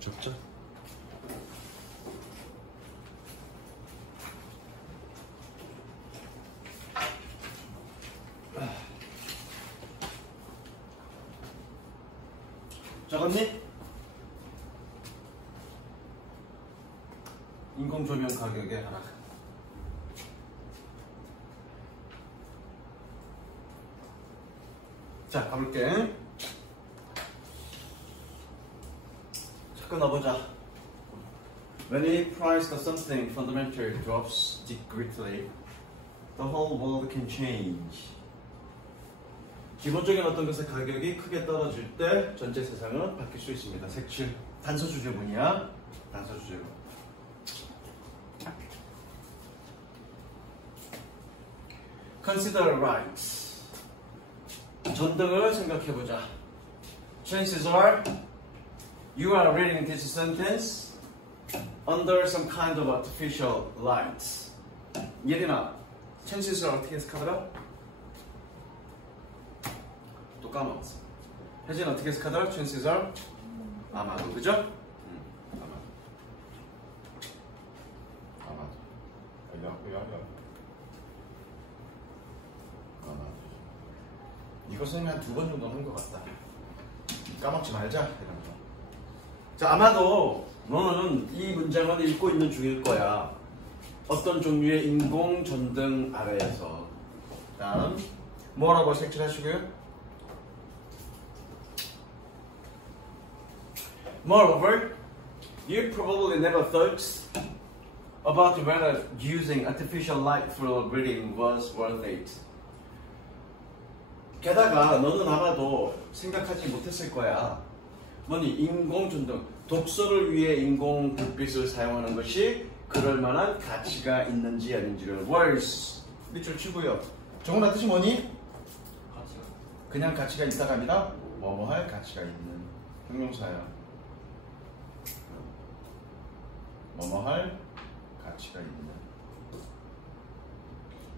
적자. 적었니? 인공조명 가격의 하락. 자, 가볼게. 자, 끊어보자. When a price of something fundamental drops greatly, the whole world can change. 기본적인 어떤 것의 가격이 크게 떨어질 때 전체 세상은 바뀔 수 있습니다. 색칠 단서 주제문이야. 단서 주제문. Consider rights. 전등을 생각해보자. Chances are you are reading this sentence under some kind of artificial light. 예린아, chances를 어떻게 해석하더라? 또 까먹었어. 혜진 어떻게 해석하더라? chances are 아마도, 그죠? 아마도. 이것은 한 2번 정도 한 것 같다. 까먹지 말자. 이러면서. 자, 아마도 너는 이 문장을 읽고 있는 중일 거야. 어떤 종류의 인공 전등 아래에서. 다음 뭐라고 색칠하시고요? Moreover, you probably never thought about whether using artificial light for reading was worth it. 게다가 너는 아마도 생각하지 못했을 거야. 뭐니? 인공전등, 독서를 위해 인공 불빛을 사용하는 것이 그럴 만한 가치가 있는지 아닌지를. worth 밑줄 치고요. 정훈아 뜻이 뭐니? 가치가. 그냥 가치가 있다가 아니라 뭐뭐할 가치가 있는 형용사야. 뭐뭐할 가치가 있는.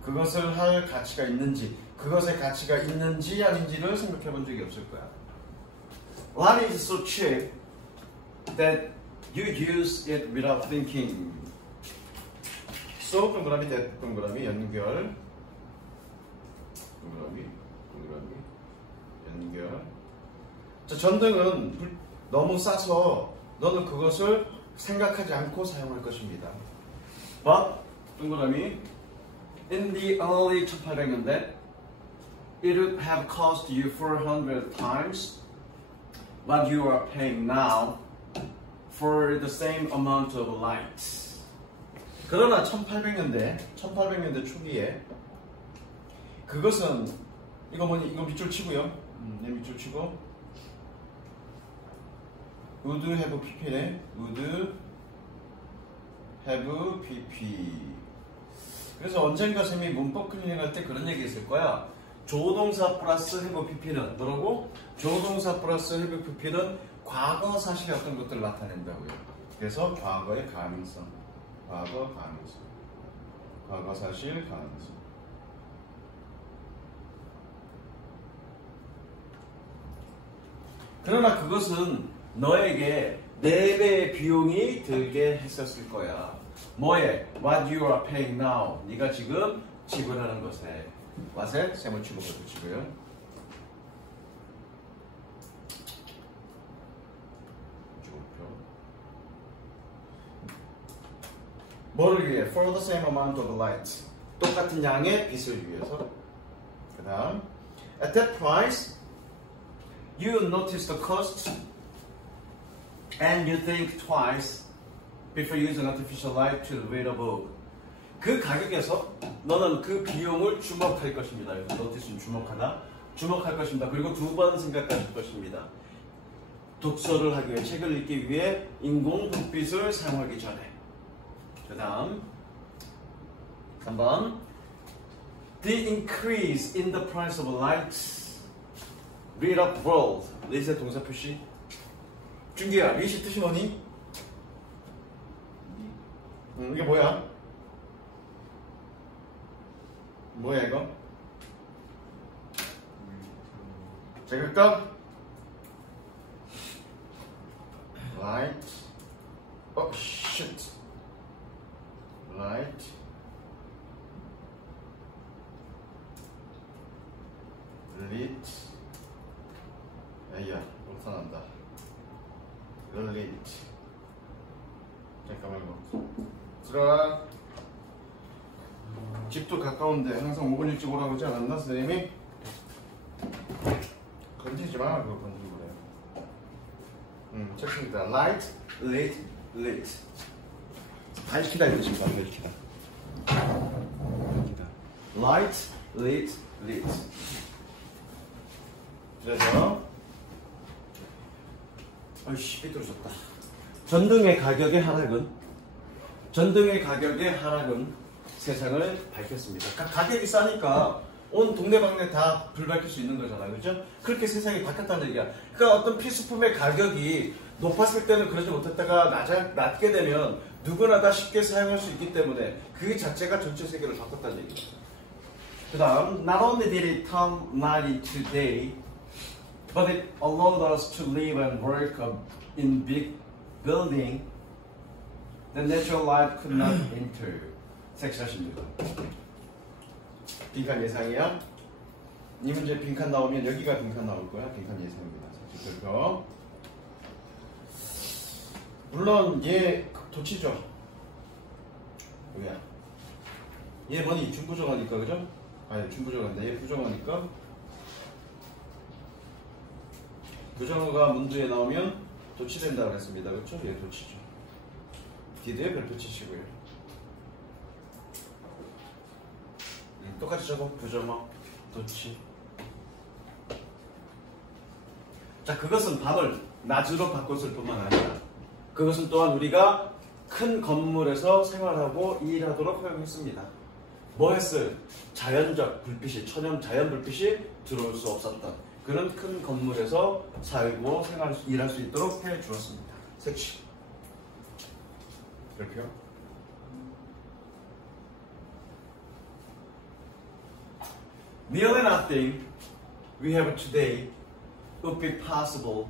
그것을 할 가치가 있는지, 그것의 가치가 있는지 아닌지를 생각해 본 적이 없을 거야. Light is so cheap that you use it without thinking. So 동그라미 that 동그라미 연결. 동그라미 연결. 자, 전등은 너무 싸서 너는 그것을 생각하지 않고 사용할 것입니다. But 동그라미 in the early 1800년대 it would have cost you 400 times what you are paying now for the same amount of light. 그러나 1800년대 초기에 그것은 이거 뭐니? 이거 밑줄 치고요. 밑줄 치고 would have pp네. would have pp. 그래서 언젠가 쌤이 문법 클리닝 할 때 그런 얘기 했을 거야. 조동사 플러스 have pp는 뭐라고? 조동사 플러스 have pp는 과거 사실의 어떤 것들을 나타낸다고요. 그래서 과거의 가능성, 과거 사실 가능성. 그러나 그것은 너에게 4배의 비용이 들게 했었을 거야. 뭐에? What you are paying now. 네가 지금 지불하는 것에. what에? 셈을 치고 붙이고요. 뭐를 위해? For the same amount of light. 똑같은 양의 빛을 위해서. 그 다음 At that price you notice the cost and you think twice before using artificial light to read a book. 그 가격에서 너는 그 비용을 주목할 것입니다. notice는 주목하다. 주목할 것입니다. 그리고 2번 생각하실 것입니다. 독서를 하기 위해, 책을 읽기 위해 인공 불빛을 사용하기 전에. 그 다음 3번 The increase in the price of light lit up world. 릿의 동사 표시. 준기야, 릿이 뜻이 뭐니? 이게 뭐야? 뭐야 이거? 제각각? light. Oh shit. Light. lit. 아야, 못하난다. lit. 잠깐만 이거. 들어가. 집도 가까운데 항상 5분 일찍 오라고 하지 않았나 선생님이? 건지지 마, 그거 건지고 그래. 좋습니다. light, lit, lit. 다 익히다 이거 지금 안 익히다. light, lit, lit. 그래서 아이씨 삐뚤어졌다. 전등의 가격의 하락은 세상을 밝혔습니다. 가격이 싸니까 온 동네방네 다 불 밝힐 수 있는 거잖아요. 그죠? 그렇게 세상이 바뀌었다는 얘기야. 그러니까 어떤 필수품의 가격이 높았을 때는 그러지 못했다가 낮게 되면 누구나 다 쉽게 사용할 수 있기 때문에 그 자체가 전체 세계를 바꿨다는 얘기죠. 그 다음 Not only did it turn money today, but it allowed us to live and work in big building that natural light could not enter. 섹시하십니다. 빈칸 예상이야? 이 문제 빈칸 나오면 여기가 빈칸 나올 거야. 빈칸 예상입니다. 섹시별표. 물론 얘 도치죠. 뭐야? 얘 뭐니? 중부정하니까 그죠? 아니 중부정한데 얘 부정하니까 부정어가 문제에 나오면 도치된다 그랬습니다. 그렇죠? 얘 도치죠. 디드에 별표 치시고요. 똑같이 적어. 부정어, 도치. 자, 그것은 밤을 낮으로 바꿨을 뿐만 아니라 그것은 또한 우리가 큰 건물에서 생활하고 일하도록 허용했습니다. 뭐 했을? 자연적 불빛이, 자연 불빛이 들어올 수 없었던 그런 큰 건물에서 살고 일할 수 있도록 해 주었습니다. 색치. 별표. Nearly nothing we have today would be possible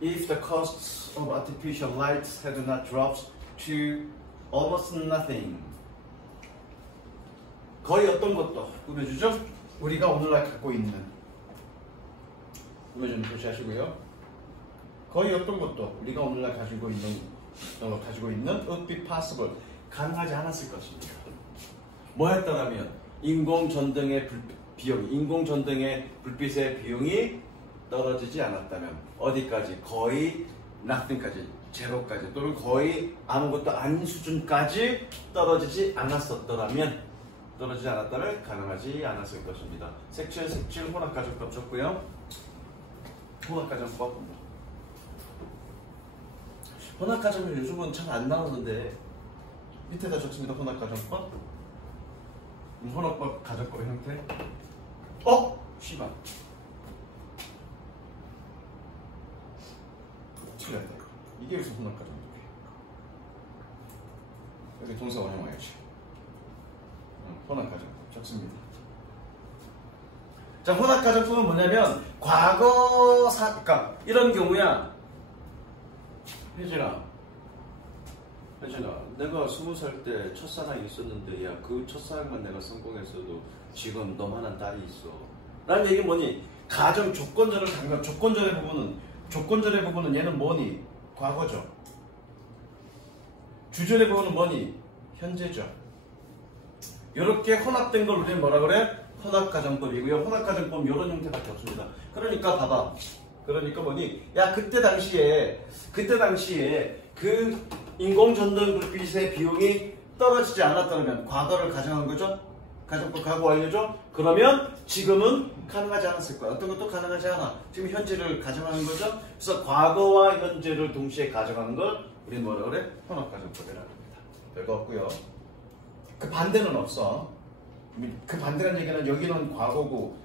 if the costs of artificial light had not dropped to almost nothing. 거의 어떤 것도 꾸며주죠? 우리가 오늘날 갖고 있는 꾸며주는 표시하시고요. 거의 어떤 것도 우리가 오늘날 가지고 있는 would be possible 가능하지 않았을 것입니다. 뭐였더라면 인공전등의 불빛의 비용이 떨어지지 않았다면 어디까지? 거의 nothing까지, 제로까지 또는 거의 아무것도 아닌 수준까지 떨어지지 않았다면 가능하지 않았을 것입니다. 색칠 혼합가정법 줬고요. 혼합가정은 요즘은 잘 안 나오는데 밑에다 적습니다. 혼합가정법. 혼합법 가정법의 형태. 씨발. 틀렸다. 이게 무슨 혼합가정법이야? 여기 동사 원형해야지. 혼합가정법 적습니다. 자, 혼합가정법은 뭐냐면 그러니까 이런 경우야. 혜진아, 내가 20살 때 첫사랑이 있었는데, 야, 그 첫사랑만 내가 성공했어도 지금 너만한 딸이 있어. 라는 얘기는 뭐니? 가정 조건절을 당겨. 조건절의 부분은 얘는 뭐니? 과거죠. 주절의 부분은 뭐니? 현재죠. 이렇게 혼합된 걸 우리는 뭐라 그래? 혼합가정법이고요. 혼합가정법 이런 형태밖에 없습니다. 그러니까 봐봐. 그러니까 뭐니? 야, 그때 당시에 그 인공전등 불빛의 비용이 떨어지지 않았다면 과거를 가정한 거죠? 가정법 과거 완료죠? 그러면 지금은 가능하지 않았을 거야. 어떤 것도 가능하지 않아. 지금 현재를 가정하는 거죠? 그래서 과거와 현재를 동시에 가정하는 걸 우리는 뭐라 그래? 혼합가정법이라고 합니다. 별거 없고요. 그 반대는 없어. 그 반대라는 얘기는 여기는 과거고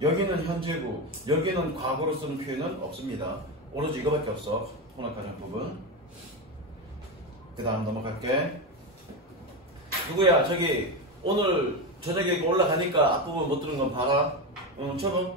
여기는 현재고 여기는 과거로 쓰는 표현은 없습니다. 오로지 이거밖에 없어. 혼합가정법은. 그 다음 넘어갈게. 누구야? 저기 오늘 저녁에 올라가니까 앞부분 못 들은 건 봐라. 쳐봐.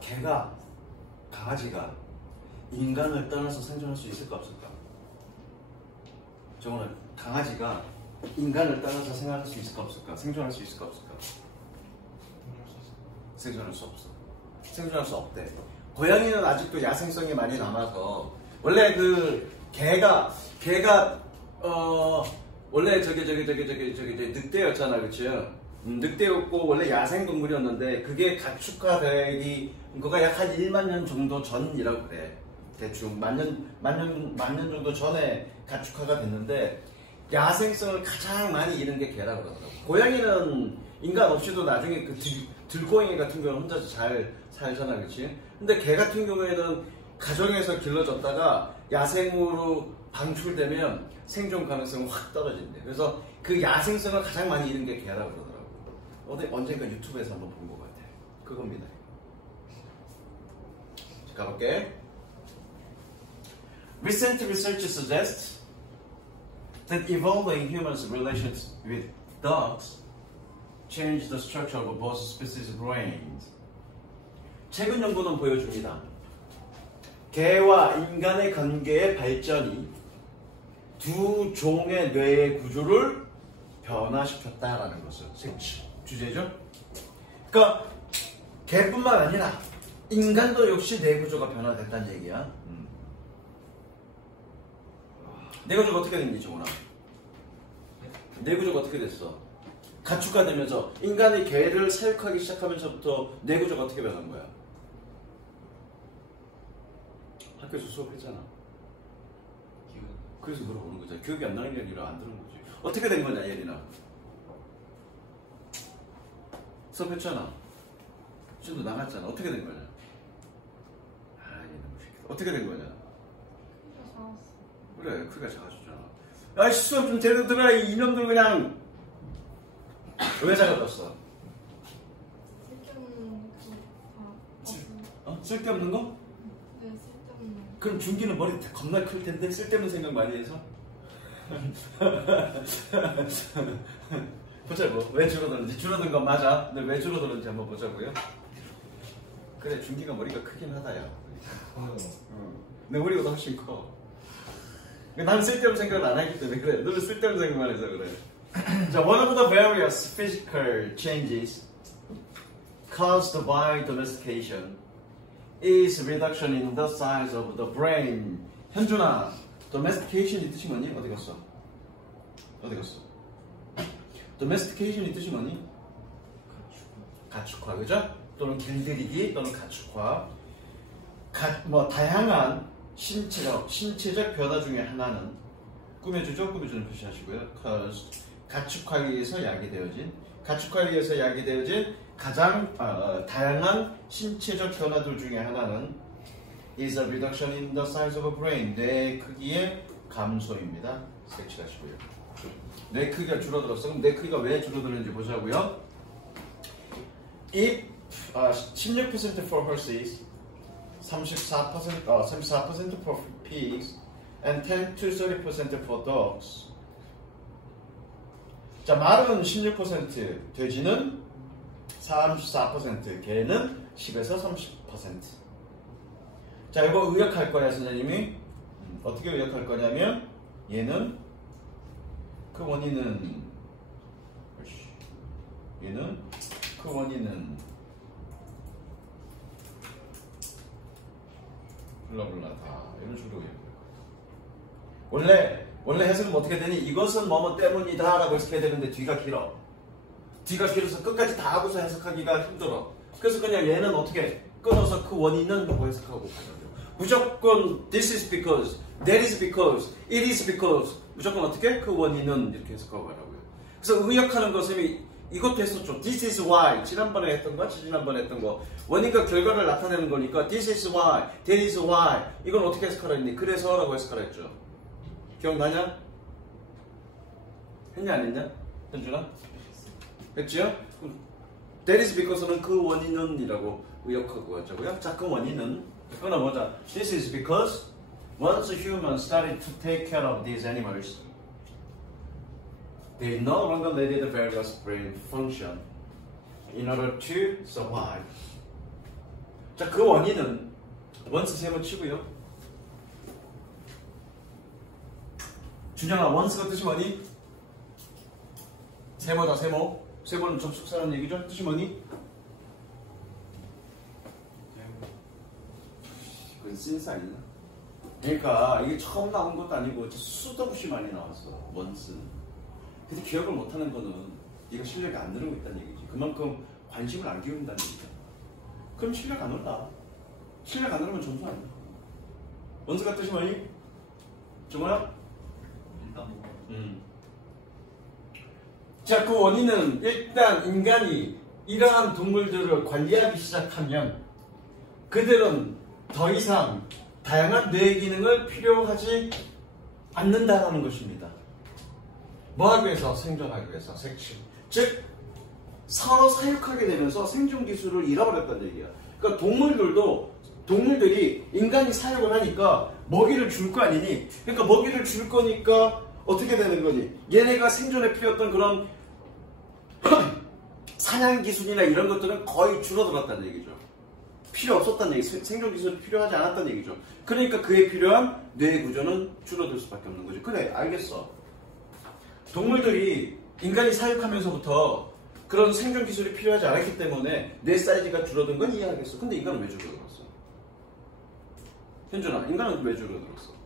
개가, 강아지가 인간을 떠나서 생존할 수 있을까 없을까? 저거는 강아지가 인간을 떠나서 생활할 수 있을까 없을까? 생존할 수 있을까 없을까? 생존할 수 없어. 생존할 수 없대. 고양이는 아직도 야생성이 많이 남아서 원래 그 개가 원래 저기 늑대였잖아, 그치요? 늑대였고 원래 야생 동물이었는데 그게 가축화되기 그거가 약 한 1만 년 정도 전이라고 그래. 대충 만 년 정도 전에 가축화가 됐는데 야생성을 가장 많이 잃은 게 개라고 그러더라고. 고양이는 인간 없이도 나중에 그 들고양이 같은 경우는 혼자서 잘 살잖아, 그렇지? 근데 개 같은 경우에는 가정에서 길러졌다가 야생으로 방출되면 생존 가능성이 확 떨어진대. 그래서 그 야생성을 가장 많이 잃은 게 개라고 그러더라고. 언젠가 유튜브에서 한번 본 것 같아. 그겁니다. 자, 가볼게. Recent research suggests that evolving humans' relations with dogs change the structure of both species' brains. 최근 연구는 보여줍니다. 개와 인간의 관계의 발전이 두 종의 뇌의 구조를 변화시켰다라는 것을 주제죠. 그러니까 개뿐만 아니라 인간도 역시 뇌 구조가 변화됐다는 얘기야. 뇌 구조가 어떻게 됐니, 정훈아? 뇌 구조가 어떻게 됐어? 가축화되면서 인간이 개를 사육하기 시작하면서부터 뇌 구조가 어떻게 변한 거야? 학교에서 수업했잖아. 그래서 물어보는 거잖아. 기억이 안 나는 게 아니라 안 들은 거지. 어떻게 된 거냐, 예린아? 수업했잖아. 지금도 나갔잖아. 어떻게 된 거냐? 얘는 어떻게 된 거냐? 크기가 작았어. 그래, 크기가 작아졌잖아. 야, 수업 좀 제대로 들어라, 이 이놈들 그냥. 왜 작아졌어? 쓸데없는 거. 쓸데없는 거? 네, 쓸데없는 거. 그럼 준기는 머리 겁나 클 텐데 쓸데없는 생각 많이 해서? 보자고. 왜 줄어드는지. 줄어든 건 맞아. 근데 왜 줄어드는지 한번 보자고요. 그래, 준기가 머리가 크긴 하다야. 내 머리보다 훨씬 커. 나는 쓸데없는 생각을 안 하기 때문에 그래. 너는 쓸데없는 생각만 해서 그래. 자, one of the various physical changes caused by domestication is reduction in the size of the brain. 현준아, domestication이 뜻이 뭐니? 어디 갔어? 어디 갔어? domestication이 뜻이 뭐니? 가축화, 그죠? 또는 길들이기, 또는 가축화. 다양한 신체적 변화 중에 하나는 꾸며주죠? 꾸며주는 표시하시고요. 가축화에 의해서 야기되어진 가장 다양한 신체적 변화들 중에 하나는 is a reduction in the size of a brain. 뇌 크기의 감소입니다. 색칠하시고요. 뇌 크기가 줄어들었어. 그럼 뇌 크기가 왜 줄어드는지 보자고요. If 16% for horses, 34% for pigs, and 10 to 30% for dogs. 자, 말은 16%, 돼지는 34%, 개는 10에서 30%. 자, 이거 의역할 거야, 선생님이. 어떻게 의역할 거냐면, 얘는 그 원인은 블라블라 다 이런 식으로 의역해요. 원래 해석은 어떻게 되니? 이것은 뭐뭐 때문이다 라고 해석해야 되는데 뒤가 길어서 끝까지 다 하고서 해석하기가 힘들어. 그래서 그냥 얘는 어떻게 끊어서 그 원인은 라고 해석하고 가요. 무조건 this is because, that is because, it is because 무조건 어떻게? 그 원인은 이렇게 해석하고 가라고요. 그래서 의역하는 것은 이것도 했었죠. This is why. 지난번에 했던 거, 지난번에 했던 거. 원인과 결과를 나타내는 거니까 This is why, that is why. 이건 어떻게 해석하라 했니? 그래서 라고 해석하라 했죠. 기억나냐? 했냐 안 했냐? 현준아? 했지요? That is because는 그 원인은 이라고 의역하고 하자고요. 자, 그 원인은 끊어보자. This is because Once humans started to take care of these animals, they no longer needed various brain function in order to survive. 자, 그 원인은 원스 세모 치고요. 준영아, 원스가 뜻이 뭐니? 세모다, 세모. 세모는 접속사라는 얘기죠? 뜻이 뭐니? 그건 신스 아니나? 그러니까 이게 처음 나온 것도 아니고 수도 없이 많이 나왔어, 원스. 근데 기억을 못하는 거는 네가 실력이 안 늘고 있다는 얘기지. 그만큼 관심을 안 기울인다는 얘기야. 그럼 실력 안 올라. 실력 안 오르면 점수 안 나. 원스가 뜻이 뭐니? 정원아? 자, 그 원인은 일단 인간이 이러한 동물들을 관리하기 시작하면 그들은 더 이상 다양한 뇌 기능을 필요하지 않는다라는 것입니다. 뭐 하기 위해서? 생존하기 위해서. 색칠. 즉 서로 사육하게 되면서 생존 기술을 잃어버렸다는 얘기야. 그러니까 동물들이 인간이 사육을 하니까 먹이를 줄 거 아니니? 그러니까 먹이를 줄 거니까 어떻게 되는 거니? 얘네가 생존에 필요했던 그런 사냥 기술이나 이런 것들은 거의 줄어들었다는 얘기죠. 필요 없었다는 얘기, 생존 기술이 필요하지 않았다는 얘기죠. 그러니까 그에 필요한 뇌 구조는 줄어들 수밖에 없는 거죠. 그래, 알겠어. 동물들이 인간이 사육하면서부터 그런 생존 기술이 필요하지 않았기 때문에 뇌 사이즈가 줄어든 건 이해하겠어. 근데 인간은 왜 줄어들었어? 현준아, 인간은 왜 줄어들었어?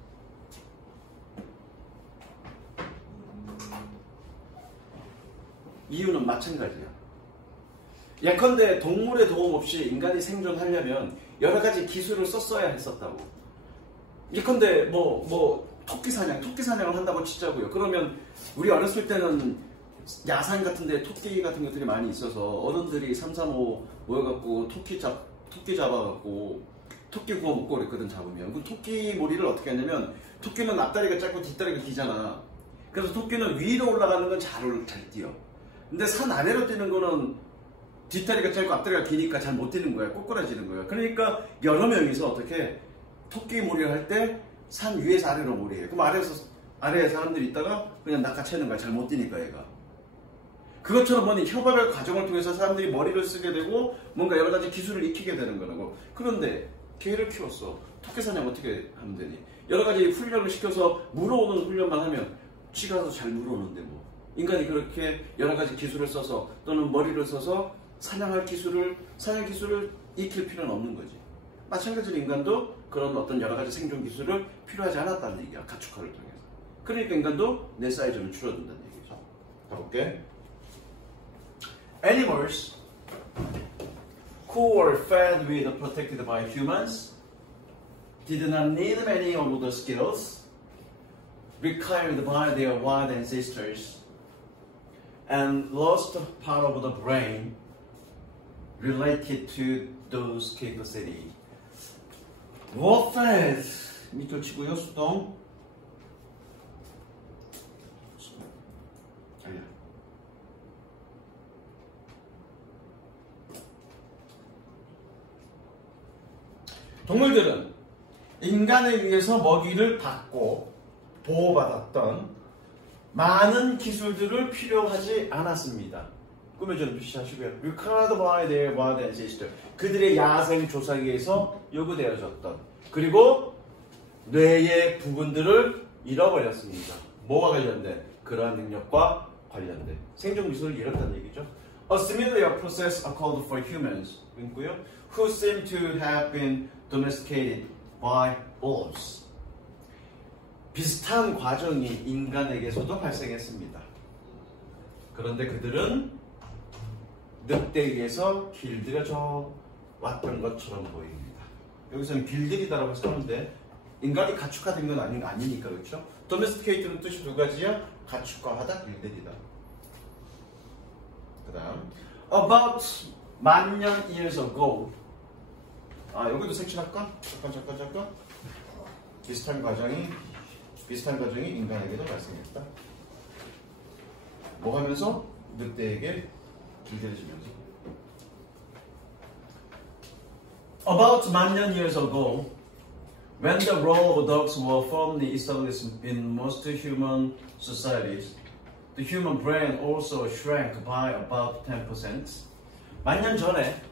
이유는 마찬가지야. 예컨대 동물의 도움 없이 인간이 생존하려면 여러 가지 기술을 썼어야 했었다고. 예컨대 토끼 사냥을 한다고 치자고요. 그러면 우리 어렸을 때는 야산 같은데 토끼 같은 것들이 많이 있어서 어른들이 3, 4, 5 모여갖고 토끼 잡아갖고 토끼 구워 먹고 그랬거든. 잡으면 그 토끼 머리를 어떻게 하냐면 토끼는 앞다리가 짧고 뒷다리가 기잖아. 그래서 토끼는 위로 올라가는 건 잘 뛰어. 근데 산 아래로 뛰는 거는 뒷다리가 짧고 앞다리가 기니까 잘 못 뛰는 거야. 꼬꾸라지는 거야. 그러니까 여러 명이서 어떻게 토끼 몰이를 할 때 산 위에서 아래로 몰이해. 그럼 아래에 사람들이 있다가 그냥 낚아채는 거야. 잘 못 뛰니까 얘가. 그것처럼 협업의 과정을 통해서 사람들이 머리를 쓰게 되고 뭔가 여러 가지 기술을 익히게 되는 거라고. 그런데 개를 키웠어. 토끼 사냥 어떻게 하면 되니? 여러 가지 훈련을 시켜서 물어오는 훈련만 하면 쥐가 가서 잘 물어오는데 뭐. 인간이 그렇게 여러 가지 기술을 써서 또는 머리를 써서 사냥 기술을 익힐 필요는 없는 거지. 마찬가지로 인간도 그런 어떤 여러 가지 생존 기술을 필요하지 않았다는 얘기야. 가축화를 통해서. 그러니까 인간도 뇌 사이즈는 줄어든다는 얘기죠. 가볼게. Animals who were fed with protected by humans did not need many of the skills required by their wild ancestors and lost part of the brain related to those capacities. were fed 밑줄 치고요. 수동 동물들은 인간에 의해서 먹이를 받고 보호받았던 많은 기술들을 필요하지 않았습니다. 꾸며주는 표시하시고요. Required by their wild ancestors. 그들의 야생 조상에게서 요구되어졌던 그리고 뇌의 부분들을 잃어버렸습니다. 뭐와 관련된? 그러한 능력과 관련된 생존 기술을 잃었다는 얘기죠. A similar process occurred for humans. 있고요. Who seem to have been domesticated by wolves. 비슷한 과정이 인간에게서도 발생했습니다. 그런데 그들은 늑대에 의해서 길들여져 왔던 것처럼 보입니다. 여기서는 길들이다라고 해서 하는데 인간이 가축화된 건 아니니까 그렇죠? domesticate는 뜻이 두 가지야. 가축화하다, 길들이다. 그 다음 about 만년 years ago. 여기도 색칠할까? 잠깐. 비슷한 과정이 인간에게도 발생했다. 뭐 하면서? 늑대에게 길들여지면서. About 만년 years ago, When the role of dogs were firmly established in most human societies, the human brain also shrank by about 10%. 만년 전에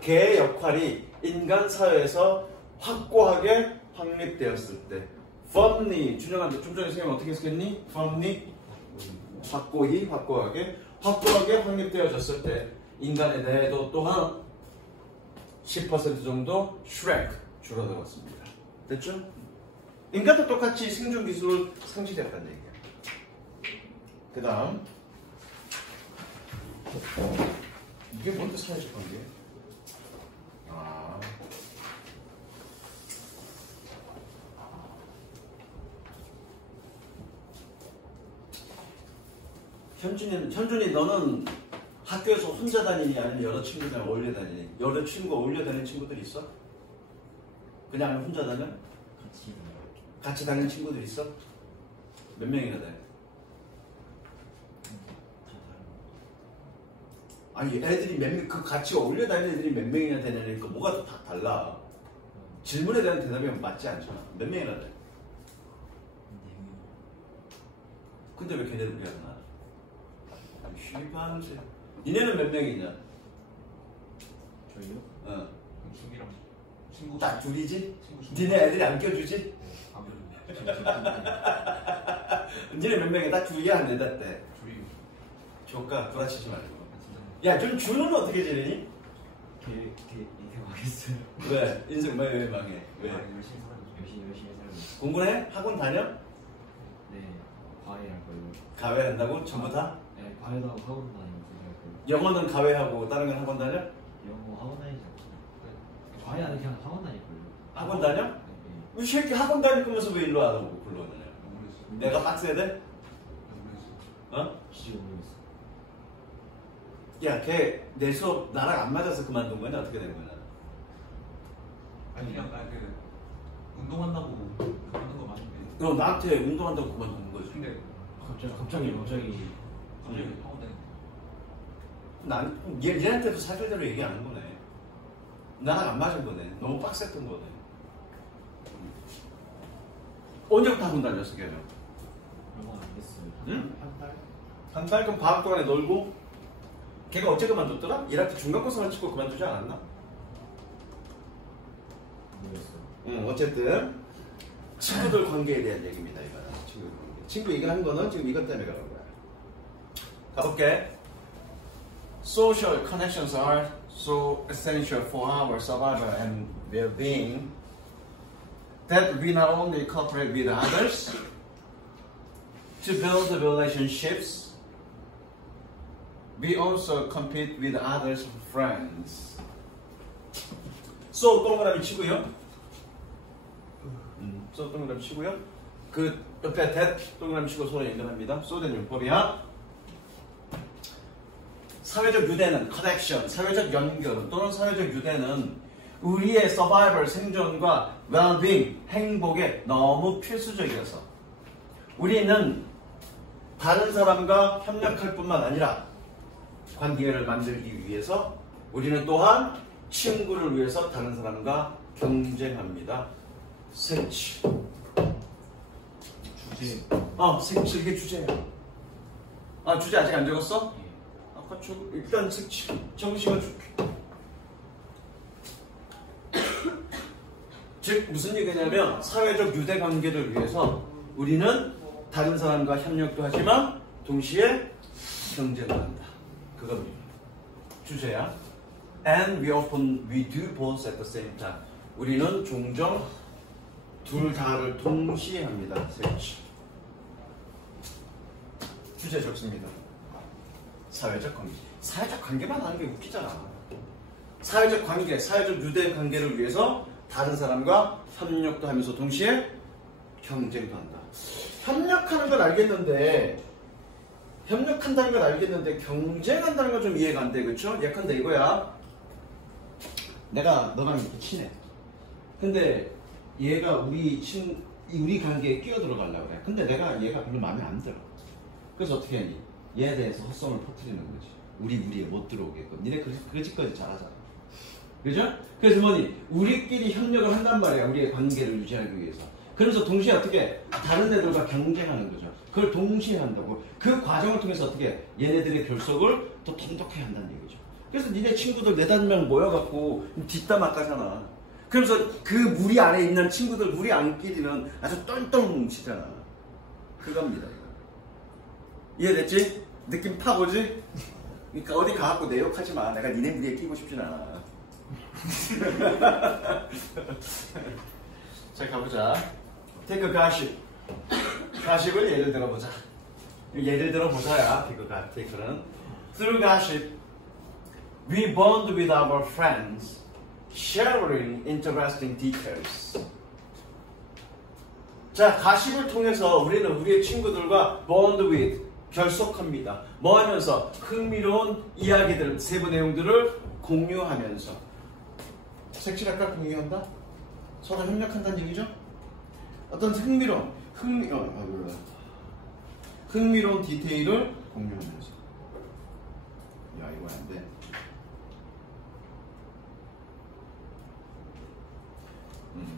개의 역할이 인간 사회에서 확고하게 확립되었을 때, firmly, 준영아, 좀 전에 선생님 어떻게 했겠니? firmly, 확고하게 확립되어졌을 때 인간의 뇌도 또한 10% 정도 shrank, 줄어들었습니다. 됐죠? 인간도 똑같이 생존 기술을 상실했다는 얘기야. 그 다음 이게 뭔데 사회적 관계? 현준이 너는 학교에서 혼자 다니니 아니면 여러 친구들이랑 어울려 다니니? 여러 친구가 어울려 다니는 친구들 있어? 그냥 혼자 다녀? 같이 다니는 친구들 있어? 몇 명이나 돼? 아니 애들이 몇 명, 그 같이 어울려 다니는 애들이 몇 명이나 되냐니까 뭐가 다 달라. 질문에 대한 대답이 맞지 않잖아. 몇 명이나 돼? 근데 왜 걔네들 우리가 나? 쉬바는데. 니네는 몇 명이냐? 저희요? 어. 친구랑 친구 딱 둘이지? 친구 니네 애들이 안 껴주지? 안 그러는데. 니네 몇 명이야? 딱 둘이야? 안 된다 때. 둘이 조카 구라치지 말고. 진짜 야, 좀 주는 어떻게 지내니? 이렇게 망했어요. 왜? 인생 왜 망해? 왜? 열심히 살고 공부를 해? 학원 다녀? 네 과외할 거예요. 가외 한다고? 전부 다? 네 과외도 하고 학원 다니면서 할 거예요. 영어는 가외하고 다른 건 학원 다녀? 영어 학원 다니지 않고 과외 안 해 그냥 학원 다닐 거예요. 학원 다녀? 네. 이 새끼 학원 다닐 거면서 왜 일로 안 오고 불러오느냐? 내가 빡세야 돼? 어? 진짜 모르겠어. 야, 걔 내 수업 나랑 안 맞아서 그만둔 거냐? 어떻게 된 거냐? 아니 그냥 그 운동한다고 하는 거 맞는데 너 나한테 운동한다고 그만둔 거지. 근데 갑자기 갑자기 하고 다니는 난 얘한테도 사실대로 얘기 안 한 거네. 나랑 안 맞은 거네. 너무 빡셌던 거네. 언제부터 학원 다녔어, 걔는? 영어 안 됐어요. 응? 한 달? 한 달? 그럼 방학 동안에 놀고? 걔가 어째 그만뒀더라? 1학기 중간고사만 치고 그만두지 않았나? 모르겠어요. 응, 어쨌든 친구들 관계에 대한 얘기입니다, 이거는. 친구들 관계. 친구 얘기하는 거는 지금 이것 때문에 그런 거야. 가볼게. Social connections are so essential for our survival and well-being that we not only cooperate with others to build relationships, we also compete with others' friends. So 동그라미 치고요. So 동그라미 치고요. 그 옆에 that 동그라미 치고 서로 연결합니다. So 된 용법이야. 사회적 유대는 connection, 사회적 연결 또는 사회적 유대는 우리의 survival, 생존과 well-being, 행복에 너무 필수적이어서 우리는 다른 사람과 협력할 뿐만 아니라 관계를 만들기 위해서 우리는 또한 친구를 위해서 다른 사람과 경쟁합니다. 색칠. 주제. 색칠 이게 주제야. 주제 아직 안 적었어? 예. 아까 일단 색칠. 정식은 줄게. 즉 무슨 얘기냐면 사회적 유대 관계를 위해서 우리는 다른 사람과 협력도 하지만 동시에 경쟁을 한다. 그겁니다. 주제야. And we do both at the same time. 우리는 종종 둘 다를 동시에 합니다. 색칠. 주제 적습니다. 사회적 관계. 사회적 관계만 하는 게 웃기잖아. 사회적 관계, 사회적 유대 관계를 위해서 다른 사람과 협력도 하면서 동시에 경쟁도 한다. 협력하는 건 알겠는데 경쟁한다는 건 좀 이해가 안 돼, 그쵸? 예컨대 이거야. 내가 너랑 이렇게 친해. 근데 얘가 우리 관계에 끼어들어가려고 그래. 근데 내가 얘가 별로 마음에 안 들어. 그래서 어떻게 하니? 얘에 대해서 헛성을 퍼뜨리는 거지. 우리에 못 들어오게끔. 니네 그 짓까지 잘하잖아. 그죠? 그래서 뭐니? 우리끼리 협력을 한단 말이야. 우리의 관계를 유지하기 위해서. 그래서 동시에 어떻게 다른 애들과 경쟁하는 거죠. 그걸 동시에 한다고. 그 과정을 통해서 어떻게 얘네들의 결속을 또 돈독해야 한다는 얘기죠. 그래서 니네 친구들 4-5명 모여갖고 뒷담 아까잖아. 그러면서 그 무리 안에 있는 친구들 무리 안끼리는 아주 똘똘 뭉치잖아. 그겁니다. 이해됐지? 느낌 파고지? 그러니까 어디 가갖고 내 욕하지 마. 내가 니네 무리에 끼고 싶진 않아. 자, 가보자. Take a gossip. 가십을 예를 들어보자. 예를 들어보자야. take는. Through gossip, we bond with our friends, sharing interesting details. 자, 가십을 통해서 우리는 우리의 친구들과 bond with, 결속합니다. 뭐 하면서? 흥미로운 이야기들, 세부 내용들을 공유하면서. 색칠할까? 공유한다? 서로 협력한다는 얘기죠? 어떤 흥미로운 디테일을 공유하면서. 야, 이거 안 돼.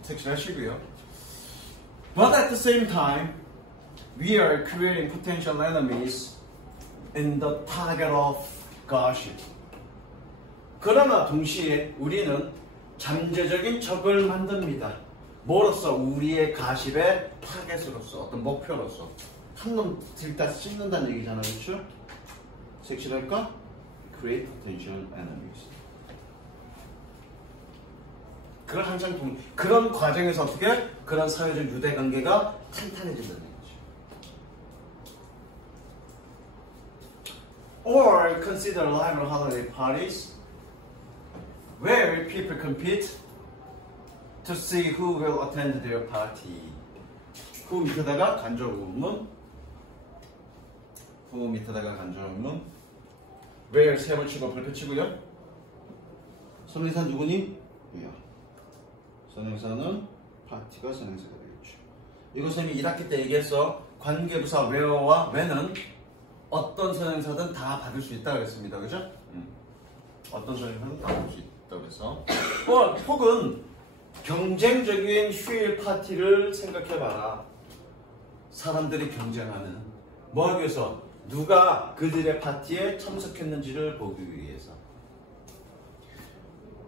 색칠하시고요. But at the same time, we are creating potential enemies in the target of gossip. 그러나 동시에 우리는 잠재적인 적을 만듭니다. 뭐로서? 우리의 가십의 타겟으로서, 어떤 목표로서. 한 놈 들다 씹는다는 얘기잖아, 그렇죠? 색칠할까? Create potential enemies. 그걸 항상 그런 과정에서 어떻게? 그런 사회적 유대관계가 탄탄해진다는 얘기죠. Or consider live holiday parties where people compete to see who will attend their party. 후 밑에다가 간접의문, 후 밑에다가 간접의문. where 세번 치고 별표 치고요. 선행사 누구니? 이야. 선행사는 파티가 선행사가 되겠죠. 이거 선생님이 1학기 때 얘기했어. 관계부사 where와 when은 어떤 선행사든 다 받을 수 있다고 했습니다. 그죠? 어떤 선행사든 다 받을 수 있다고 해서. 혹은 경쟁적인 휴일 파티를 생각해봐라. 사람들이 경쟁하는. 뭐 하기 위해서? 누가 그들의 파티에 참석했는지를 보기 위해서.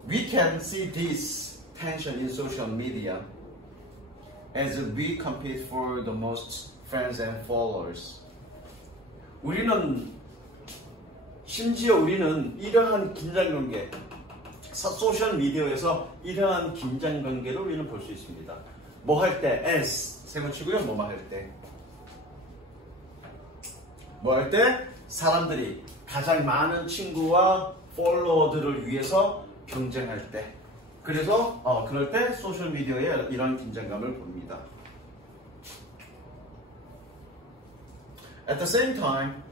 We can see this tension in social media as we compete for the most friends and followers. 심지어 우리는 이러한 긴장관계, 소셜 미디어에서 이러한 긴장관계를 우리는 볼 수 있습니다. 뭐 할 때? as 세번 치고요. 뭐만 할 때? 뭐 할 때? 사람들이 가장 많은 친구와 팔로워들을 위해서 경쟁할 때. 그래서 그럴 때 소셜 미디어에 이런 긴장감을 봅니다. At the same time,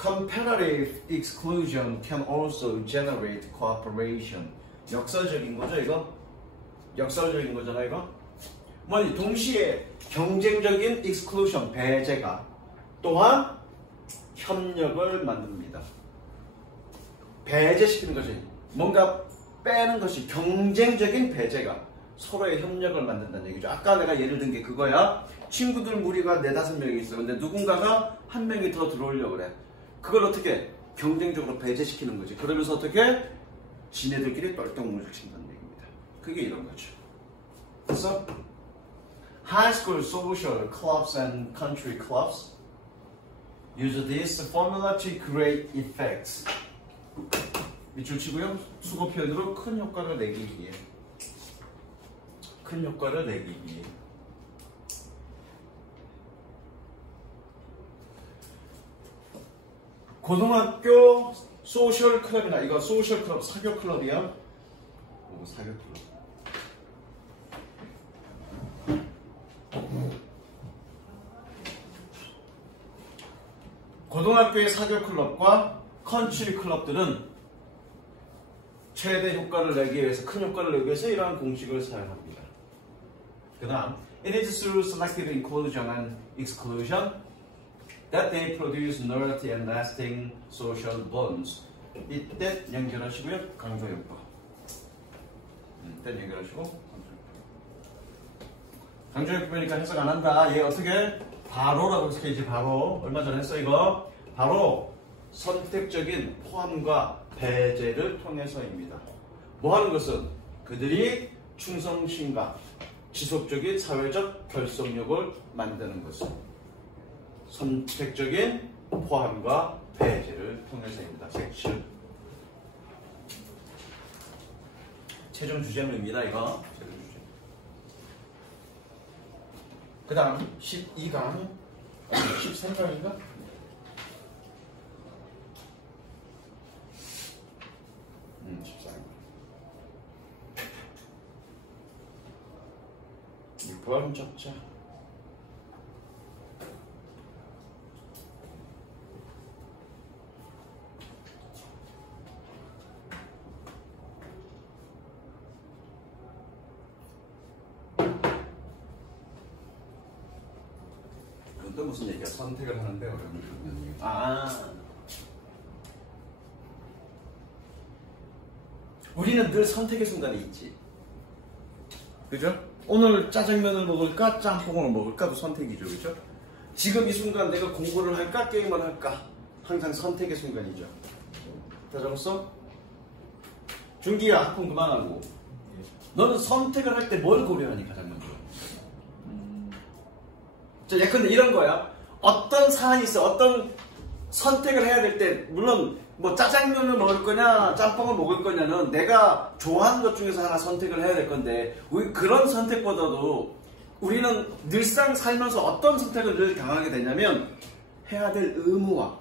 comparative exclusion can also generate cooperation. 역설적인 거죠, 이거? 역설적인 거잖아, 이거? 뭐니, 동시에 경쟁적인 exclusion, 배제가 또한 협력을 만듭니다. 배제시키는 것이, 뭔가 빼는 것이 경쟁적인 배제가 서로의 협력을 만든다는 얘기죠. 아까 내가 예를 든 게 그거야. 친구들 무리가 4-5명이 있어. 근데 누군가가 한 명이 더 들어오려고 그래. 그걸 어떻게? 경쟁적으로 배제시키는 거지. 그러면서 어떻게? 지네들끼리 똘똘 뭉친다는 얘기입니다. 그게 이런 거죠. 그래서 high school social clubs and country clubs use this formula to create effects. 밑줄 치고요. 수거 표현으로 큰 효과를 내기 위해. 큰 효과를 내기 위해. 고등학교 소셜 클럽이나 이거 소셜 클럽, 사교 클럽이야. 사교 클럽. 고등학교의 사교 클럽과 컨트리 클럽들은 최대 효과를 내기 위해서, 큰 효과를 내기 위해서 이러한 공식을 사용합니다. 그 다음, it is through selective inclusion and exclusion that they produce loyalty and lasting social bonds. 이때 연결하시고요. 강조 효과. 일단 연결하시고 강조역변이니까 해석 안 한다. 얘 어떻게? 바로라고 해서 이제 바로 얼마 전에 했어 이거. 바로 선택적인 포함과 배제를 통해서입니다. 뭐 하는 것은 그들이 충성심과 지속적인 사회적 결속력을 만드는 것은 선택적인 포함과 배제를 통해서입니다. 섹션. 최종 주제문입니다. 이거. 최종 주제. 그 다음 12강 13강인가? 음, 14강 6번 적자. 또 무슨 얘기야? 선택을 하는데 어려움을 겪는 이유. 우리는 늘 선택의 순간이 있지. 그죠? 오늘 짜장면을 먹을까? 짬뽕을 먹을까도 선택이죠. 그죠? 지금 이 순간 내가 공부를 할까? 게임을 할까? 항상 선택의 순간이죠. 다 적었어? 준기야, 학군 그만하고. 너는 선택을 할 때 뭘 고려하니 가장 먼저? 자, 예컨대 이런 거야. 어떤 사안이 있어, 어떤 선택을 해야 될 때, 물론 뭐 짜장면을 먹을 거냐, 짬뽕을 먹을 거냐는 내가 좋아하는 것 중에서 하나 선택을 해야 될 건데, 우리 그런 선택보다도 우리는 늘상 살면서 어떤 선택을 늘 당하게 되냐면 해야 될 의무와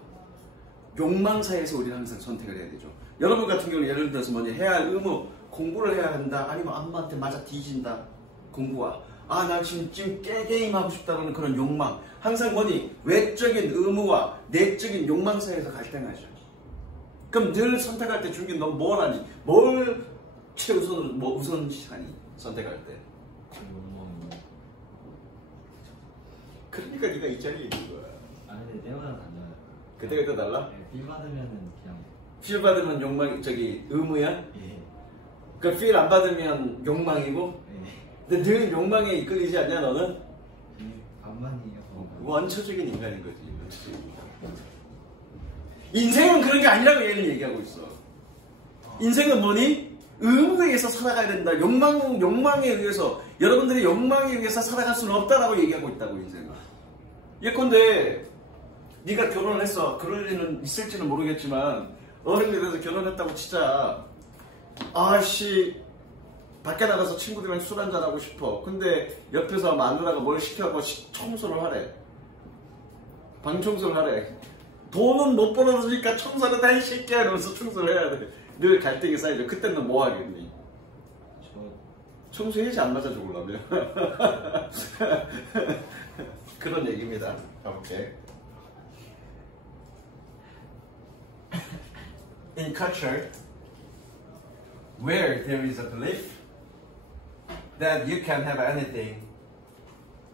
욕망 사이에서 우리는 항상 선택을 해야 되죠. 여러분 같은 경우는 예를 들어서 뭐냐, 해야 할 의무, 공부를 해야 한다, 아니면 엄마한테 맞아 뒤진다, 공부와 나 지금 게임하고 싶다는 그런 욕망. 항상 뭐니? 외적인 의무와 내적인 욕망 사이에서 갈등하죠. 그럼 늘 선택할 때 준기 너 뭘 하니? 뭘 최우선으로, 뭐 우선시하니? 선택할 때. 그러니까 네가 이 자리에 있는 거야. 근데 때마다 달라요. 그때그때 달라? 네, 필 받으면은 그냥. 필 받으면 욕망, 의무야? 예. 그 필 안 받으면 욕망이고? 근데 늘 욕망에 이끌리지 않냐 너는? 반만이에요. 원초적인 인간인 거지. 원초적인 인간. 인생은 그런 게 아니라고 얘는 얘기하고 있어. 인생은 뭐니? 의무에 의해서 살아가야 된다. 욕망에 의해서, 여러분들이 욕망에 의해서 살아갈 수는 없다라고 얘기하고 있다고 인생은. 예컨대 네가 결혼을 했어. 그럴 일은 있을지는 모르겠지만 어른이 돼서 결혼했다고 치자. 밖에 나가서 친구들이랑 술 한잔하고 싶어. 근데 옆에서 마누라가 뭘 시켜갖고 청소를 하래. 방 청소를 하래. 돈은 못 벌어주니까 청소를 다 이 새끼야 이러면서 청소를 해야 돼. 늘 갈등이 쌓이죠. 그때는 뭐 하겠니? 청소해야지 안 맞아 죽으려면. 그런 얘기입니다. 가볼게. In culture, where there is a belief that you can have anything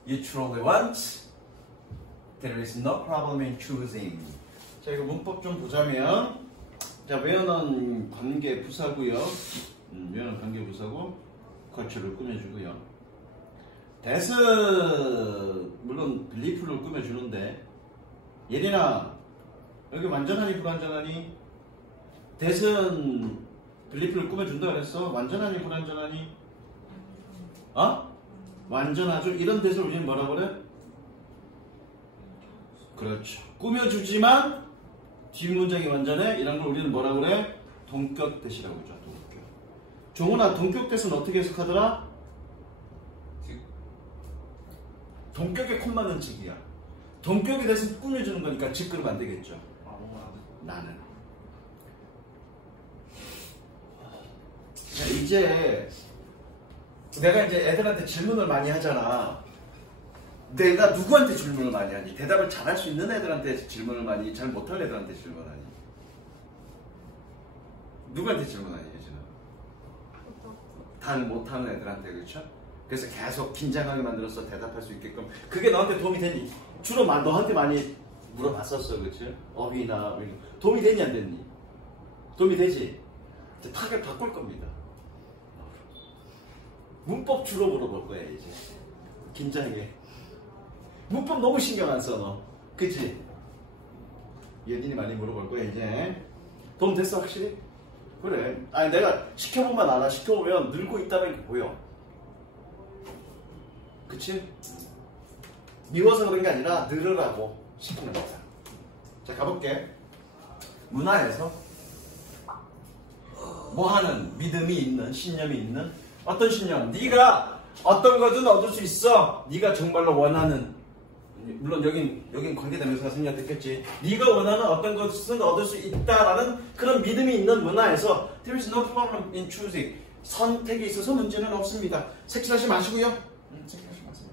you truly want, there is no problem in choosing. 자, 이거 문법 좀 보자면, 자, where는 관계 부사고요. where는 관계 부사고, culture를 꾸며주고요. that은 물론 belief를 꾸며주는데, 예린아, 여기 완전하니 불완전하니? that은 belief를 꾸며준다 그랬어? 완전하니 불완전하니? 완전하죠? 이런 데서 우리는 뭐라 그래? 그렇죠. 꾸며주지만 뒷문장이 완전해? 이런 걸 우리는 뭐라 그래? 동격대시라고 하죠. 동격. 종훈아, 동격대시는 어떻게 해석하더라? 동격에 콤마는 직이야. 동격에 대해서 꾸며주는 거니까 직 그러면 안 되겠죠. 나는. 자, 이제 내가 이제 애들한테 질문을 많이 하잖아. 내가 누구한테 질문을 많이 하니? 대답을 잘할 수 있는 애들한테 질문을 많이, 잘 못할 애들한테 질문하니? 누구한테 질문하니, 예진아? 다 못하는 애들한테, 그렇죠? 그래서 계속 긴장하게 만들어서 대답할 수 있게끔. 그게 너한테 도움이 되니? 주로 너한테 많이 물어봤었어, 그렇지? 어휘나 도움이 되니 안 되니? 도움이 되지? 이제 타겟 바꿀 겁니다. 문법 주로 물어볼 거야 이제. 긴장해. 문법 너무 신경 안 써 너. 그치? 예진이 많이 물어볼 거야 이제. 도움 됐어 확실히? 그래. 아니 내가 시켜보면 알아. 시켜보면 늘고 있다는 게 보여. 그치? 미워서 그런 게 아니라 늘으라고 시키는 거야. 자 가볼게. 문화에서 뭐 하는 믿음이 있는 신념이 있는 어떤 신념? 네가 어떤 거든 얻을 수 있어. 네가 정말로 원하는, 물론 여긴 관계되면서 생략됐겠지. 네가 원하는 어떤 것은 얻을 수 있다라는 그런 믿음이 있는 문화에서 there is no problem in choosing. 선택에 있어서 문제는 없습니다. 색칠하지 마시고요. 색칠하지 마세요.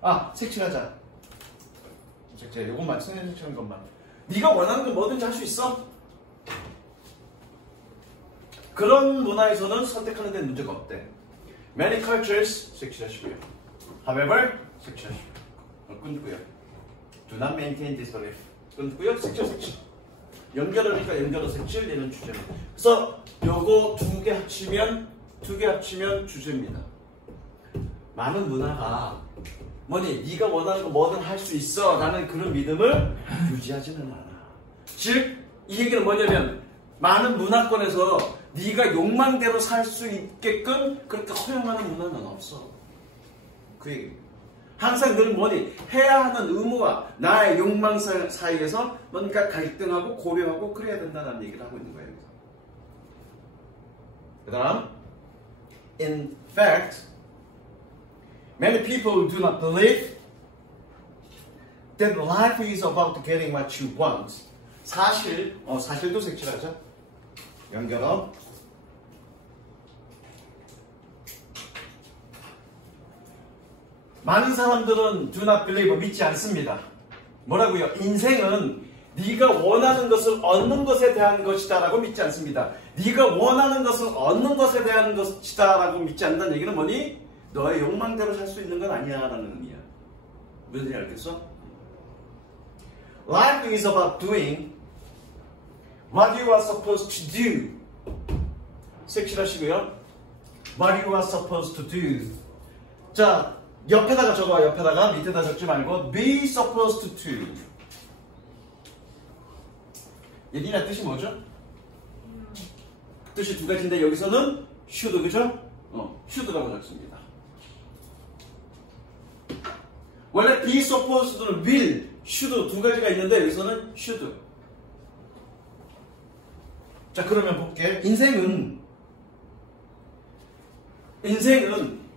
아, 색칠하자. 제가 요것만 색칠하는 것만. 네가 원하는 건 뭐든지 할 수 있어. 그런 문화에서는 선택하는 데 문제가 없대. Many cultures 색칠하시고요. However, 색칠하시고요. 끊고요. Do not maintain this belief. 끊고요. 색칠. 연결하니까 연결어 색칠 얘는 주제입니다. 그래서 요거 두 개 합치면 주제입니다. 많은 문화가 뭐니 네가 원하는 거 뭐든 할 수 있어 라는 그런 믿음을 유지하지는 않아. 즉 이 얘기는 뭐냐면 많은 문화권에서 네가 욕망대로 살 수 있게끔 그렇게 허용하는 문화는 없어. 그 얘기입니다. 항상 늘 뭐니 해야 하는 의무와 나의 욕망 사이에서 뭔가 갈등하고 고려하고 그래야 된다는 얘기를 하고 있는 거예요. 그 다음 In fact, many people do not believe that life is about getting what you want. 사실도 색칠하죠. 연결어. 많은 사람들은 do not believe, 믿지 않습니다. 뭐라고요? 인생은 네가 원하는 것을 얻는 것에 대한 것이다 라고 믿지 않습니다. 네가 원하는 것을 얻는 것에 대한 것이다 라고 믿지 않는다는 얘기는 뭐니? 너의 욕망대로 살 수 있는 건 아니야 라는 의미야. 무슨 얘기 알겠어? Life is about doing what you are supposed to do. 색칠하시고요. What you are supposed to do. 자, 옆에다가 적어. 옆에다가 밑에다 적지 말고 be supposed to. 얘들아 뜻이 뭐죠? 뜻이 두 가지인데 여기서는 should, 그죠? should라고 적습니다. 원래 be supposed는 will, should 두 가지가 있는데 여기서는 should. 자 그러면 볼게. 인생은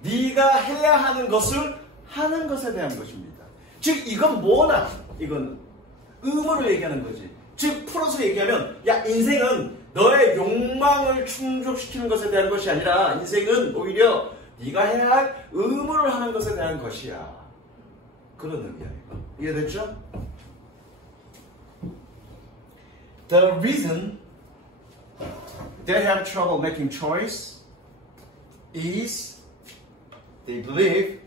네가 해야 하는 것을 하는 것에 대한 것입니다. 즉 이건 뭐나 이건 의무를 얘기하는 거지. 즉 풀어서 얘기하면 야 인생은 너의 욕망을 충족시키는 것에 대한 것이 아니라 인생은 오히려 네가 해야 할 의무를 하는 것에 대한 것이야. 그런 의미야 이거. 이해됐죠? The reason they have trouble making choice is they believe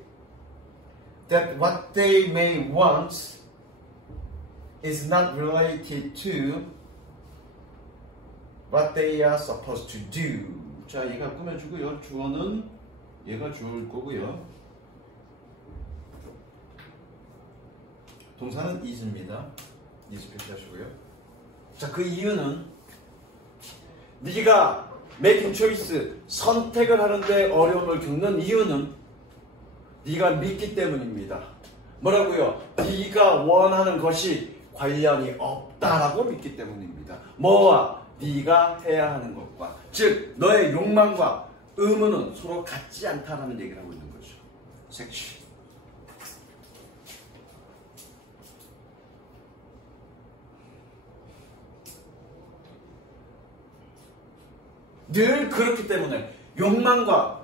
that what they may want is not related to what they are supposed to do. 자, 얘가 꾸며주고요. 주어는 얘가 주어일 거고요. 동사는 is입니다. is 표시하시고요. 자, 그 이유는 네가 making choice, 선택을 하는데 어려움을 겪는 이유는 네가 믿기 때문입니다. 뭐라고요? 네가 원하는 것이 관련이 없다라고 믿기 때문입니다. 뭐와? 네가 해야 하는 것과, 즉 너의 욕망과 의무는 서로 같지 않다라는 얘기를 하고 있는 거죠. 색칠. 늘 그렇기 때문에 욕망과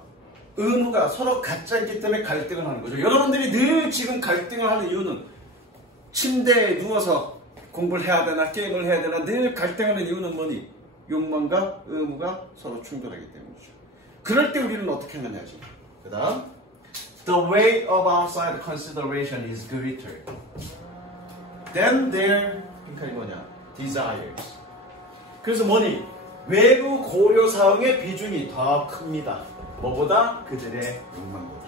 의무가 서로 같지 않기 때문에 갈등을 하는 거죠. 여러분들이 늘 지금 갈등을 하는 이유는 침대에 누워서 공부를 해야 되나 게임을 해야 되나 늘 갈등하는 이유는 뭐니? 욕망과 의무가 서로 충돌하기 때문이죠. 그럴 때 우리는 어떻게 하느냐지. 그 다음 The way of outside consideration is greater than their 그러니까 뭐냐? desires. 그래서 뭐니? 외부 고려 사항의 비중이 더 큽니다. 뭐보다? 그들의 욕망보다.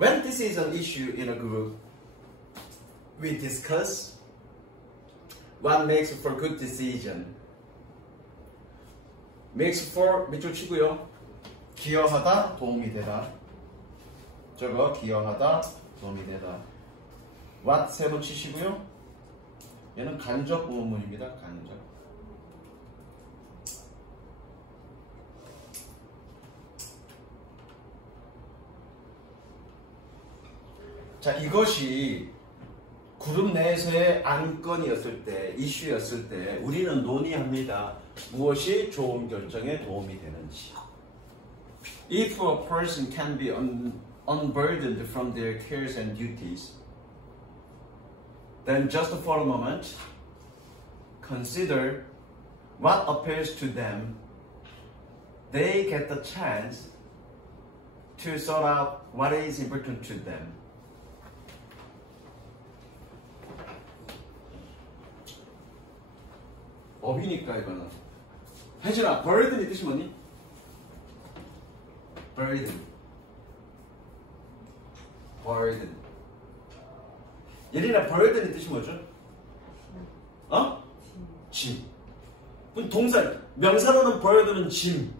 When this is an issue in a group, we discuss what makes for good decision. makes for 밑줄 치고요. 기여하다, 도움이 되다. 저거 기여하다, 도움이 되다. what 세 번 치시고요. 얘는 간접 의문입니다. 간접. 자, 이것이 그룹 내에서의 안건이었을 때, 이슈였을 때 우리는 논의합니다. 무엇이 좋은 결정에 도움이 되는지. If a person can be unburdened from their cares and duties, then just for a moment, consider what appeals to them. They get the chance to sort out what is important to them. 어휘니까 이거는. 혜진아, burden이 뜻이 뭐니? burden. 예린아, burden이 뜻이 뭐죠? 어? 짐. 그럼 동사, 명사로는 burden은 짐.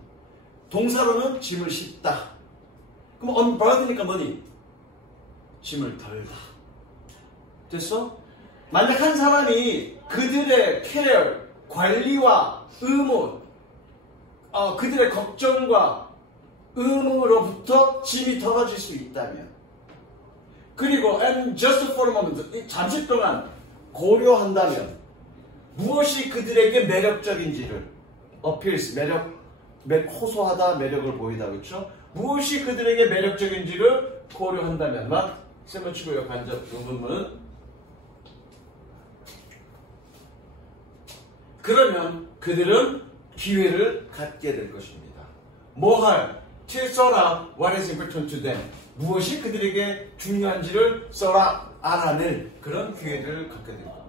동사로는 짐을 싣다. 그럼 unburden이니까 뭐니? 짐을 덜다. 됐어? 만약 한 사람이 그들의 care, 관리와 의무, 그들의 걱정과 의무로부터 짐이 덜어질 수 있다면, 그리고 and just for a moment, 잠시 동안 고려한다면 무엇이 그들에게 매력적인지를 appeals, 호소하다, 매력을 보이다, 그렇죠? 무엇이 그들에게 매력적인지를 고려한다면, 막 세번 치고요. 간접 의문문. 그러면 그들은 기회를 갖게 될 것입니다. 뭐 할? To sort out what is important to them. 무엇이 그들에게 중요한지를 알아낼 그런 기회를 갖게 될 겁니다.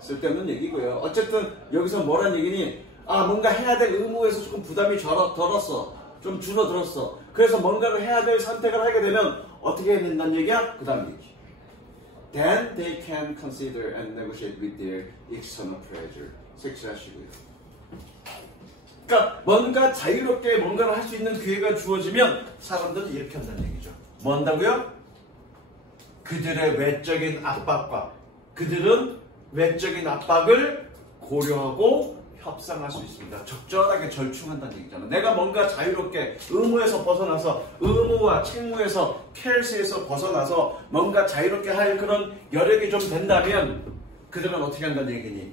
쓸데없는 얘기고요. 어쨌든 여기서 뭐란 얘기니? 뭔가 해야 될 의무에서 조금 부담이 덜었어. 좀 줄어들었어. 그래서 뭔가를 해야 될 선택을 하게 되면 어떻게 해야 된다는 얘기야? 그 다음 얘기. Then they can consider and negotiate with their external pressure. 색칠하시고요. 그러니까 뭔가 자유롭게 뭔가를 할 수 있는 기회가 주어지면 사람들은 이렇게 한다는 얘기죠. 뭐 한다고요? 그들의 외적인 압박과 그들은 외적인 압박을 고려하고 협상할 수 있습니다. 적절하게 절충한다는 얘기잖아. 내가 뭔가 자유롭게 의무에서 벗어나서 의무와 책무에서 케어스에서 벗어나서 뭔가 자유롭게 할 그런 여력이 좀 된다면 그들은 어떻게 한다는 얘기니?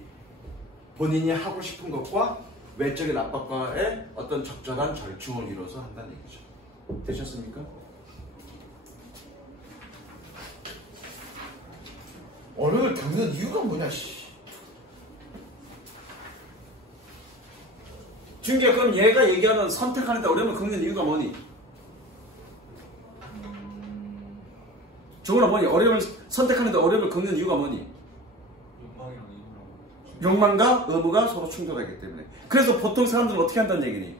본인이 하고 싶은 것과 외적인 압박과의 어떤 적절한 절충을 이뤄서 한다는 얘기죠. 되셨습니까? 어려움을 겪는 이유가 뭐냐, 씨. 준기야, 그럼 얘가 얘기하는 선택하는데 어려움을 겪는 이유가 뭐니? 저거는 뭐니? 어려움을 선택하는데 어려움을 겪는 이유가 뭐니? 욕망이랑 의무랑. 욕망과 의무가 서로 충돌하기 때문에. 그래서 보통 사람들은 어떻게 한다는 얘기니?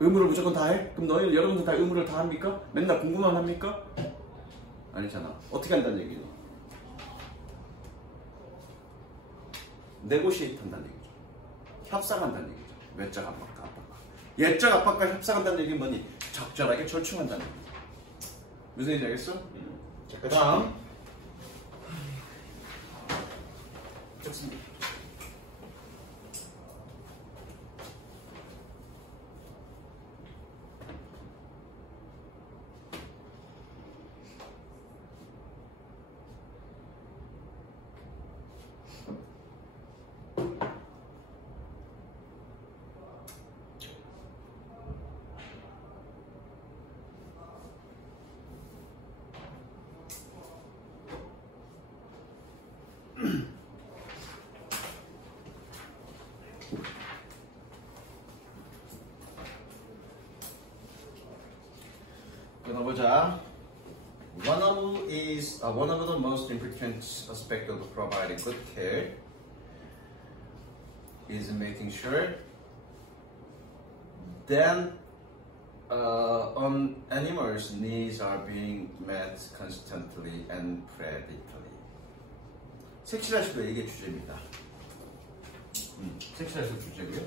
의무를 무조건 다 해? 그럼 너희는 여러분들 다 의무를 다 합니까? 맨날 공부만 합니까? 아니잖아. 어떻게 한다는 얘기니? 네고시에이트 한다는 얘기죠. 협상한다는 얘기죠. 외적 압박과 압박과. 예적 압박과 협상한다는 얘기는 뭐니? 적절하게 절충한다는 얘기죠. 무슨 얘기인지 알겠어? 자, 그 다음. 좋습니다. one of the most important aspects of providing good care is making sure that animals' needs are being met constantly and predictably. 색칠하시고 이게 주제입니다. 색칠하시고 주제고요.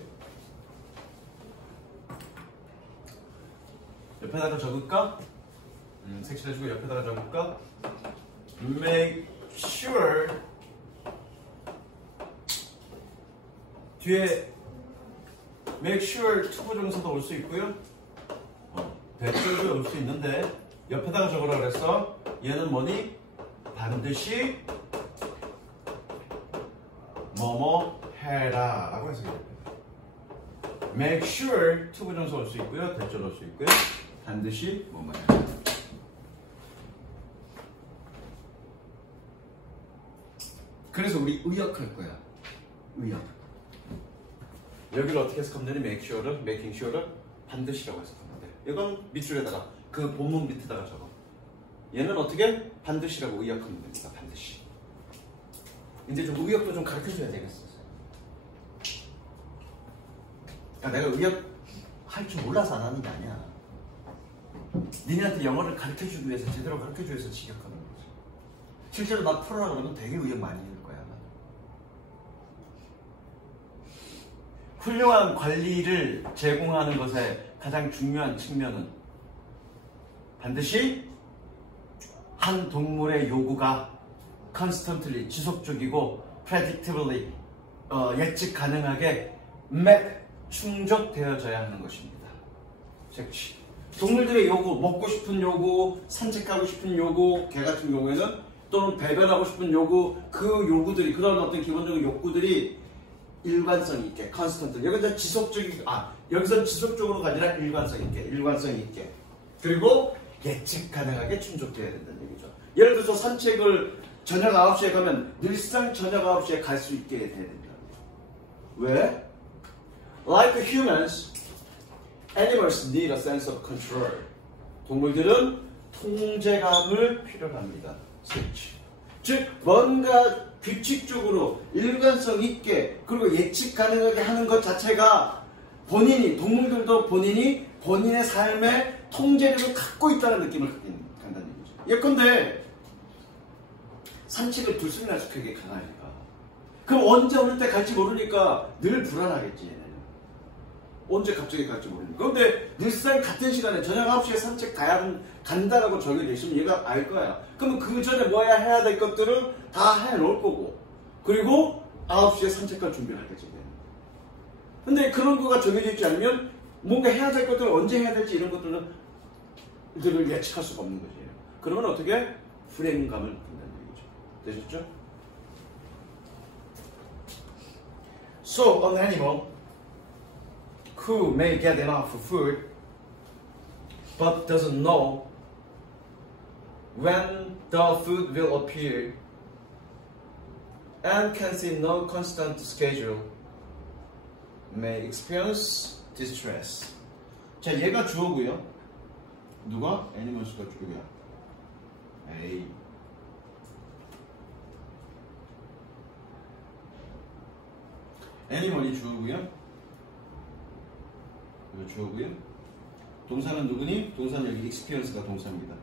옆에다가 적을까? 색칠해주고 옆에다가 적을까? Make sure 뒤에 make sure 투부정사도 올 수 있고요. 대절도 올 수 있는데 옆에다가 적으라 그랬어. 얘는 뭐니? 반드시 뭐뭐 해라 라고 해서 make sure 투부정사 올 수 있고요. 대절 올 수 있고요. 반드시 뭐뭐 해라. 그래서 우리 의역할 거야. 의역. 여기를 어떻게 해석하면 되니? make sure를, making sure를 반드시라고 해석하면 돼. 이건 밑줄에다가 그 본문 밑에다가 적어. 얘는 어떻게? 반드시라고 의역하면 됩니다. 반드시. 이제 좀 의역도 좀 가르쳐줘야 되겠어. 내가 의역 할 줄 몰라서 안 하는 게 아니야. 니네한테 영어를 가르쳐주기 위해서 제대로 가르쳐주기 위해서 직역하는 거지. 실제로 나 풀어라 그러면 되게 의역 많이 할 거야. 훌륭한 관리를 제공하는 것의 가장 중요한 측면은 반드시 한 동물의 요구가 constantly 지속적이고 predictably 예측 가능하게 충족되어져야 하는 것입니다. 섹시. 동물들의 요구, 먹고 싶은 요구, 산책하고 싶은 요구, 개 같은 경우에는 또는 배변하고 싶은 요구, 그 요구들이 그런 어떤 기본적인 욕구들이 일관성 있게, constantly. 여기서 여기서 지속적으로가 아니라 일관성 있게. 그리고 예측 가능하게 충족돼야 된다는 얘기죠. 예를 들어서 산책을 저녁 9시에 가면 늘상 저녁 9시에 갈 수 있게 돼야 된다. 왜? Like humans, animals need a sense of control. 동물들은 통제감을 필요로 합니다. 즉, 뭔가 규칙적으로 일관성 있게 그리고 예측 가능하게 하는 것 자체가 동물들도 본인의 삶의 통제력을 갖고 있다는 느낌을 갖는다는 얘기죠. 예컨대 산책을 불순간식하게 강아지가 그럼 언제 어느 때 갈지 모르니까 늘 불안하겠지. 얘는 언제 갑자기 갈지 모르니까. 그런데 늘상 같은 시간에 저녁 9시에 산책 간다라고 정해져 있으면 얘가 알 거야. 그러면 그 전에 뭐야 해야 될 것들은 다 해놓을 거고 그리고 9시에 산책할 준비를 하겠지. 근데 그런 거가 정해져 있지 않으면 뭔가 해야 될 것들을 언제 해야 될지 이런 것들을 예측할 수가 없는 거지. 그러면 어떻게? 불행감을 느낀다는 얘기죠. 되셨죠? So, an animal who may get enough food but doesn't know when the food will appear and can see no constant schedule may experience distress. 자, 얘가 주어고요. 누가? 애니멀스가 주어야. 에이. 애니멀이 주어고요. 이거 주어고요. 동사는 누구니? 동사는 여기 experience가 동사입니다.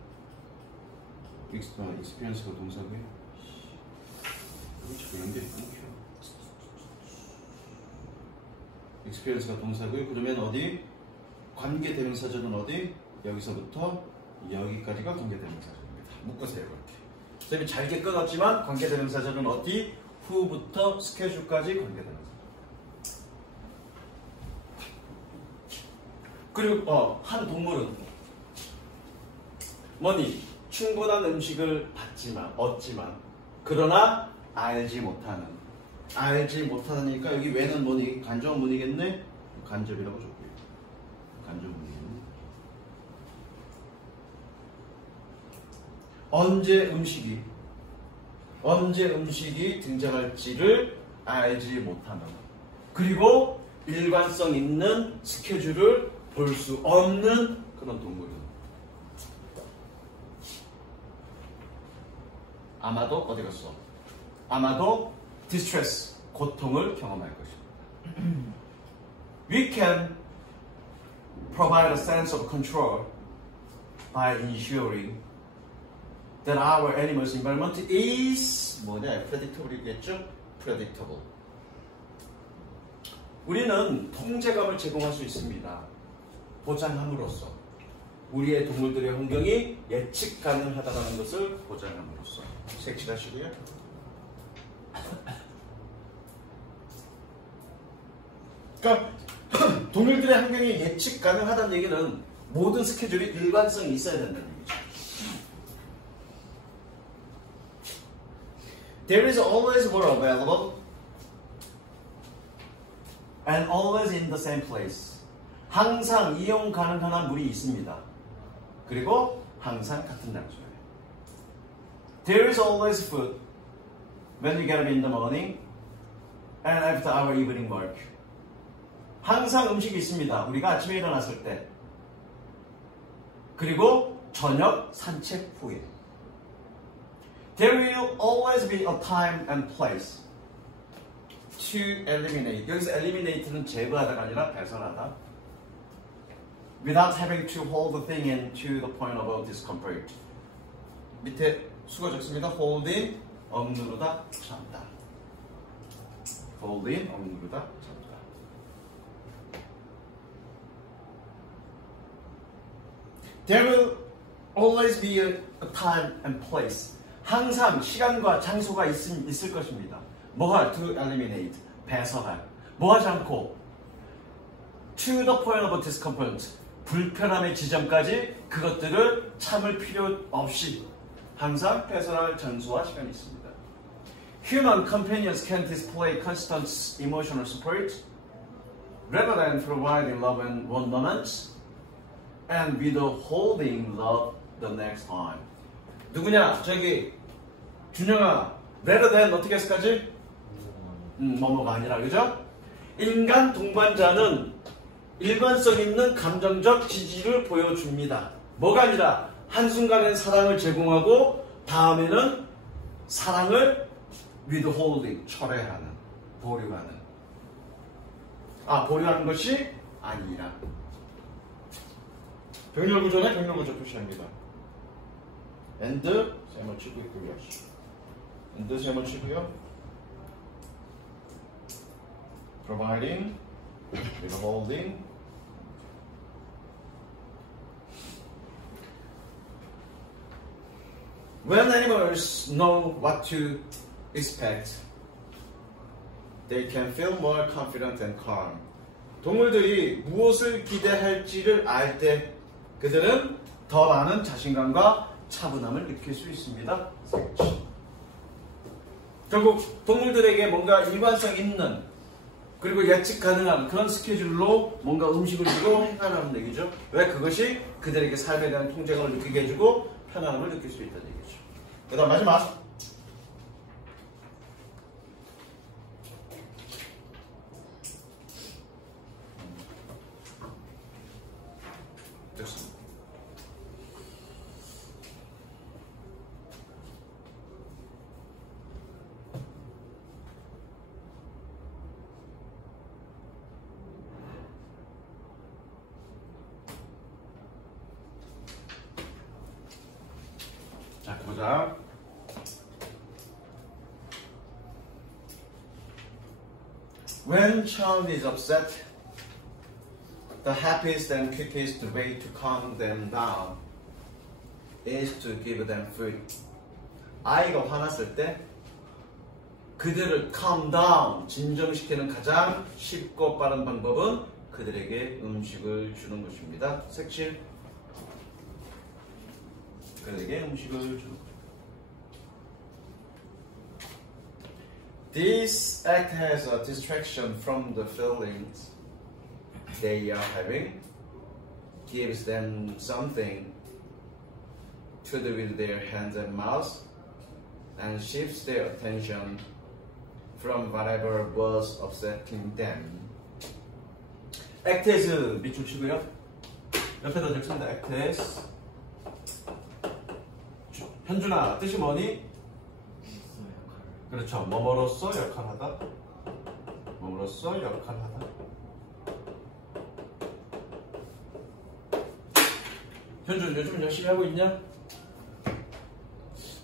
experience가 동사고요. 자꾸 연결이 끊겨. experience가 동사고요. 그러면 어디? 관계대명사절은 어디? 여기서부터 여기까지가 관계대명사절입니다. 묶으세요 이렇게. 선생님이 잘게 끊었지만 관계대명사절은 어디? 후부터 스케줄까지 관계대명사절. 그리고 한 동물은 뭐니? 충분한 음식을 얻지만 그러나 알지 못하니까 여기 왜는 뭐니? 간접문이겠네? 간접이라고 적고요. 간접문이겠네. 언제 음식이 등장할지를 알지 못하는 그리고 일관성 있는 스케줄을 볼 수 없는 그런 동물은 아마도 어디 갔어? 아마도 distress, 고통을 경험할 것이다. We can provide a sense of control by ensuring that our animal's environment is 뭐냐? predictable이겠죠? predictable. 우리는 통제감을 제공할 수 있습니다. 보장함으로써 우리의 동물들의 환경이 예측 가능하다는 것을 보장함으로써. 색칠하시고요. 그러니까 동물들의 환경이 예측 가능하다는 얘기는 모든 스케줄이 일관성이 있어야 된다는 얘기죠. There is always water available and always in the same place. 항상 이용 가능한 물이 있습니다. 그리고 항상 같은 장소에. There is always food when we get up in the morning and after our evening work. 항상 음식이 있습니다. 우리가 아침에 일어났을 때. 그리고 저녁 산책 후에. There will always be a time and place to eliminate. 여기서 eliminate는 제거하다가 아니라 배설하다. Without having to hold the thing in to the point of discomfort. 밑에 수거 적습니다. Hold in, 억누르다, 참다. Hold in, 억누르다, 참다. There will always be a time and place. 항상 시간과 장소가 있을 것입니다. 뭐할? To eliminate, 배설할. 뭐하지 않고 to the point of discomfort. 불편함의 지점까지 그것들을 참을 필요 없이 항상 배설할 장소와 시간이 있습니다. Human companions can display constant emotional support rather than providing love in one moment and withholding love the next time. 누구냐? 저기 준영아, rather than 어떻게 했을까지? 뭐뭐가 아니라, 그죠? 인간 동반자는 일관성 있는 감정적 지지를 보여줍니다. 뭐가 아니라 한순간엔 사랑을 제공하고 다음에는 사랑을 withholding, 철회하는, 보류하는. 보류하는 것이 아니라. 병렬구조네, 병렬구조 표시합니다. and 세모 치고 있고요. and 세모 치고요. providing, withholding. When animals know what to expect, they can feel more confident and calm. 동물들이 무엇을 기대할지를 알 때 그들은 더 많은 자신감과 차분함을 느낄 수 있습니다. 결국 동물들에게 뭔가 일관성 있는 그리고 예측 가능한 그런 스케줄로 뭔가 음식을 주고 행하라는 얘기죠. 왜? 그것이 그들에게 삶에 대한 통제감을 느끼게 해주고 편안함을 느낄 수 있다는 얘기죠. 그 다음 마지막. 됐습니다. 자, 보자. When child is upset, the happiest and quickest way to calm them down is to give them food. 아이가 화났을 때 그들을 calm down, 진정시키는 가장 쉽고 빠른 방법은 그들에게 음식을 주는 것입니다. 색칠. 그들에게 음식을 주는 것. This act has a distraction from the feelings they are having, gives them something to do with their hands and mouths, and shifts their attention from whatever was upsetting them. act as 밑줄 치고요. 옆에다 적습니다. act as. 현준아, 뜻이 뭐니? 그렇죠. 뭐뭐로서 역할하다. 뭐뭐로서 역할하다. 현준 요즘 열심히 하고 있냐?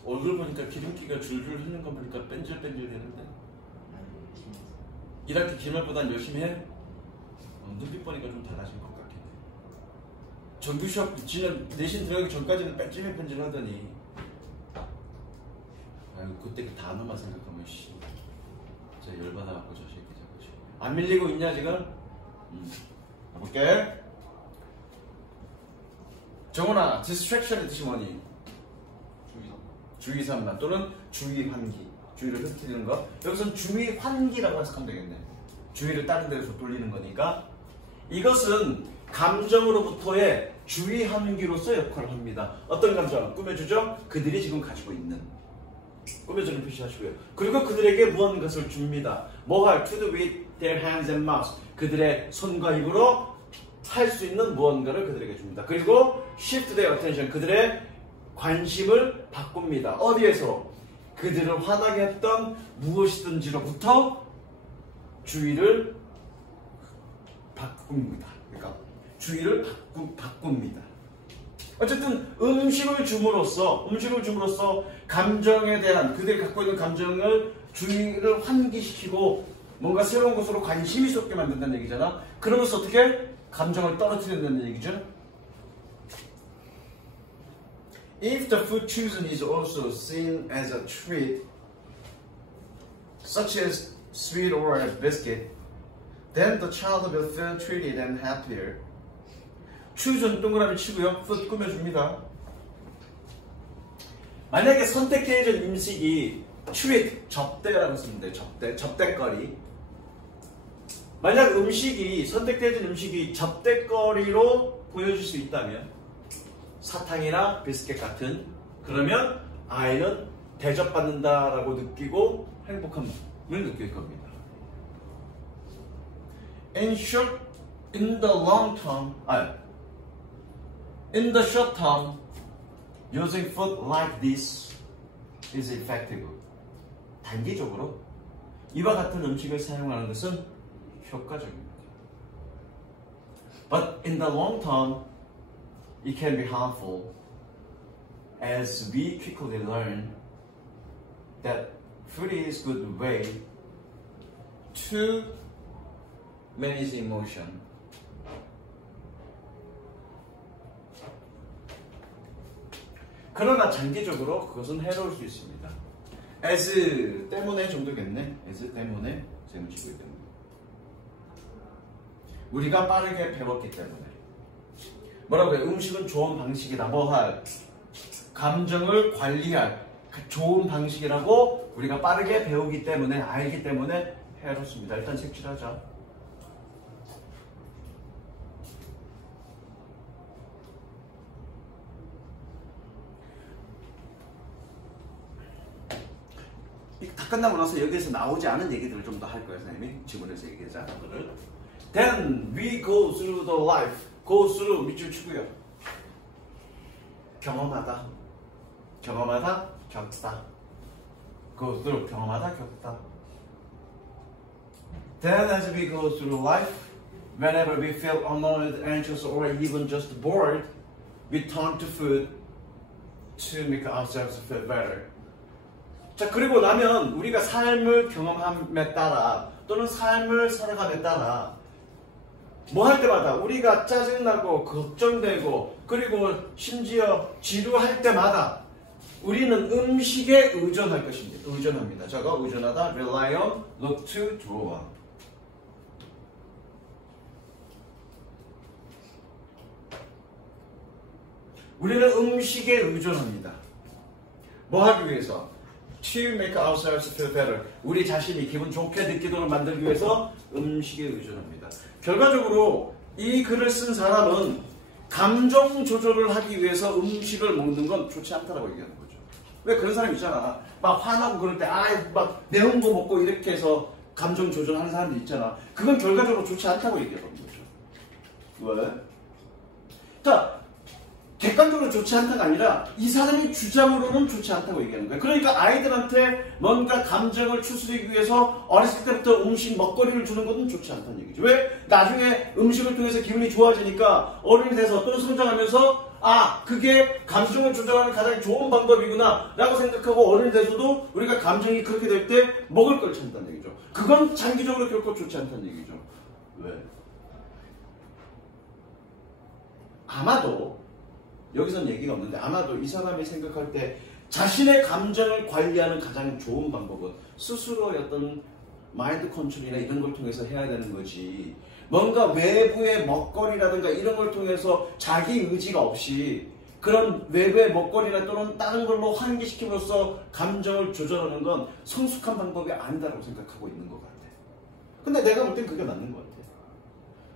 얼굴 보니까 기름기가 줄줄 흐르는 거 보니까 뺀질뺀질 되는데. 일할 때 기말보단 열심히 해? 눈빛 보니까 좀 달라진 것 같긴 해. 정규 시합 지난 내신 들어가기 전까지는 뺀질뺀질 하더니 아이고 그때 그 단어만 생각하면 씨 진짜 열받아갖고 저 새끼 자꾸 안 밀리고 있냐 지금? 가볼게. 정훈아, distraction의 뜻이 뭐니? 주의 산만 또는 주의 환기, 주의를 흩트리는 거. 여기서는 주의 환기라고 해석하면 되겠네. 주의를 다른 데로 돌리는 거니까. 이것은 감정으로부터의 주의 환기로서 역할을 합니다. 어떤 감정? 꾸며주죠? 그들이 지금 가지고 있는. 꾸며주는 표시하시고요. 그리고 그들에게 무언가를 줍니다. 뭐할? To do with their hands and mouths. 그들의 손과 입으로 할 수 있는 무언가를 그들에게 줍니다. 그리고 shift their attention. 그들의 관심을 바꿉니다. 어디에서? 그들을 화나게 했던 무엇이든지로부터 주의를 바꿉니다. 그러니까 주의를 바꿉니다. 어쨌든 음식을 줌으로써 감정에 대한 그들이 갖고 있는 감정을 주의를 환기시키고 뭔가 새로운 것으로 관심이 쏟게 만든다는 얘기잖아. 그러면서 어떻게 감정을 떨어뜨린다는 얘기죠. If the food chosen is also seen as a treat, such as sweet or a biscuit, then the child will feel treated and happier. chosen 동그라미 치고요. food 꾸며줍니다. 만약에 선택해준 음식이 treat, 접대라고 쓰면 돼요. 접대거리. 만약 선택해준 음식이 접대거리로 보여줄 수 있다면 사탕이나 비스켓 같은, 그러면 아이는 대접받는다라고 느끼고 행복함을 느낄 겁니다. In short, in the short term, using food like this is effective. 단기적으로 이와 같은 음식을 사용하는 것은 효과적입니다. But in the long term, it can be harmful, as we quickly learn that food is a good way to manage emotion. 그러나 장기적으로 그것은 해로울 수 있습니다. as 때문에 정도겠네. as 때문에 재무치고 때문에 우리가 빠르게 배웠기 때문에. 뭐라고 해요? 음식은 좋은 방식이다. 뭐할? 감정을 관리할 좋은 방식이라고 우리가 빠르게 배우기 때문에, 알기 때문에 해롭습니다. 일단 색칠하자. 다 끝나고 나서 여기에서 나오지 않은 얘기들을 좀 더 할 거예요, 선생님이. 지문에서 얘기하자. 그거를. Then we go through the life. go through 밑줄 치고요. 경험하다, 겪다. go through 경험하다, 겪다. Then as we go through life, whenever we feel annoyed, anxious, or even just bored, we turn to food to make ourselves feel better. 자, 그리고 나면 우리가 삶을 경험함에 따라 또는 삶을 살아감에 따라 뭐 할 때마다 우리가 짜증나고 걱정되고 그리고 심지어 지루할 때마다 우리는 음식에 의존할 것입니다. 의존합니다. 저거 의존하다, rely on, look to, draw on. 우리는 음식에 의존합니다. 뭐 하기 위해서? To make ourselves feel better. 우리 자신이 기분 좋게 느끼도록 만들기 위해서 음식에 의존합니다. 결과적으로 이 글을 쓴 사람은 감정 조절을 하기 위해서 음식을 먹는 건 좋지 않다라고 얘기하는 거죠. 왜 그런 사람 있잖아. 막 화나고 그럴 때 막 매운 거 먹고 이렇게 해서 감정 조절하는 사람들 있잖아. 그건 결과적으로 좋지 않다고 얘기하는 거죠. 왜? 자, 객관적으로 좋지 않다가 아니라 이 사람이 주장으로는 좋지 않다고 얘기하는 거예요. 그러니까 아이들한테 뭔가 감정을 추스르기 위해서 어렸을 때부터 음식, 먹거리를 주는 것은 좋지 않다는 얘기죠. 왜? 나중에 음식을 통해서 기분이 좋아지니까 어른이 돼서 또는 성장하면서 그게 감정을 조절하는 가장 좋은 방법이구나 라고 생각하고 어른이 돼서도 우리가 감정이 그렇게 될 때 먹을 걸 찾는다는 얘기죠. 그건 장기적으로 결코 좋지 않다는 얘기죠. 왜? 아마도 여기서는 얘기가 없는데 아마도 이 사람이 생각할 때 자신의 감정을 관리하는 가장 좋은 방법은 스스로의 어떤 마인드 컨트롤이나 이런 걸 통해서 해야 되는 거지, 뭔가 외부의 먹거리라든가 이런 걸 통해서 자기 의지가 없이 그런 외부의 먹거리나 또는 다른 걸로 환기시킴으로써 감정을 조절하는 건 성숙한 방법이 아니다라고 생각하고 있는 것 같아. 근데 내가 볼 땐 그게 맞는 것 같아.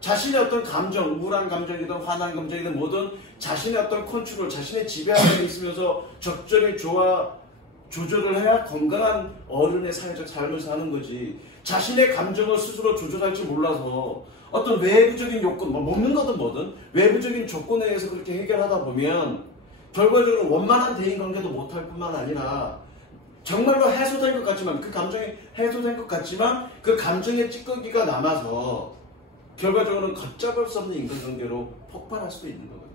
자신의 어떤 감정, 우울한 감정이든 화난 감정이든 뭐든 자신의 어떤 컨트롤, 자신의 지배하에 있으면서 적절히 조절을 해야 건강한 어른의 사회적 삶을 사는 거지. 자신의 감정을 스스로 조절할 줄 몰라서 어떤 외부적인 요건, 뭐 먹는 거든 뭐든 외부적인 조건에 의해서 그렇게 해결하다 보면 결과적으로 원만한 대인관계도 못할 뿐만 아니라 정말로 해소된 것 같지만, 그 감정이 해소된 것 같지만 그 감정의 찌꺼기가 남아서 결과적으로는 걷잡을 수 없는 인간관계로 폭발할 수도 있는 거거든요.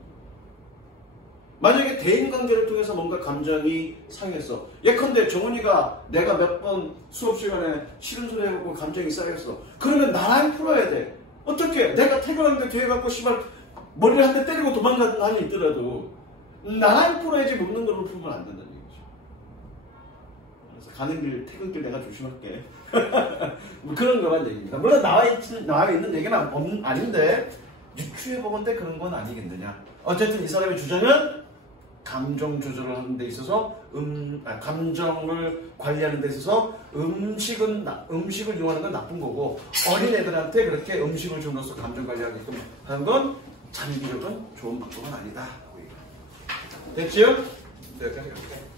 만약에 대인관계를 통해서 뭔가 감정이 상했어. 예컨대 정훈이가 내가 몇 번 수업 시간에 싫은 소리 해갖고 감정이 쌓였어. 그러면 나랑 풀어야 돼. 어떻게? 내가 퇴근하는데 뒤에 갖고 씨발 머리를 한 대 때리고 도망가는 한이 있더라도 나랑 풀어야지 먹는 걸로 풀면 안 된다는 얘기죠. 그래서 가는 길, 퇴근길 내가 조심할게. 뭐 그런 거란 얘기입니다. 물론 나와 있는 얘기는 아닌데 유추해보건데 그런 건 아니겠느냐. 어쨌든 이 사람의 주장은 감정 조절을 하는 데 있어서 감정을 관리하는 데 있어서 음식을 이용하는 건 나쁜 거고, 어린애들한테 그렇게 음식을 줌으로써 감정 관리하게끔 하는 건 장기적인 좋은 방법은 아니다. 됐지요? 네, 여기까지 갈게요.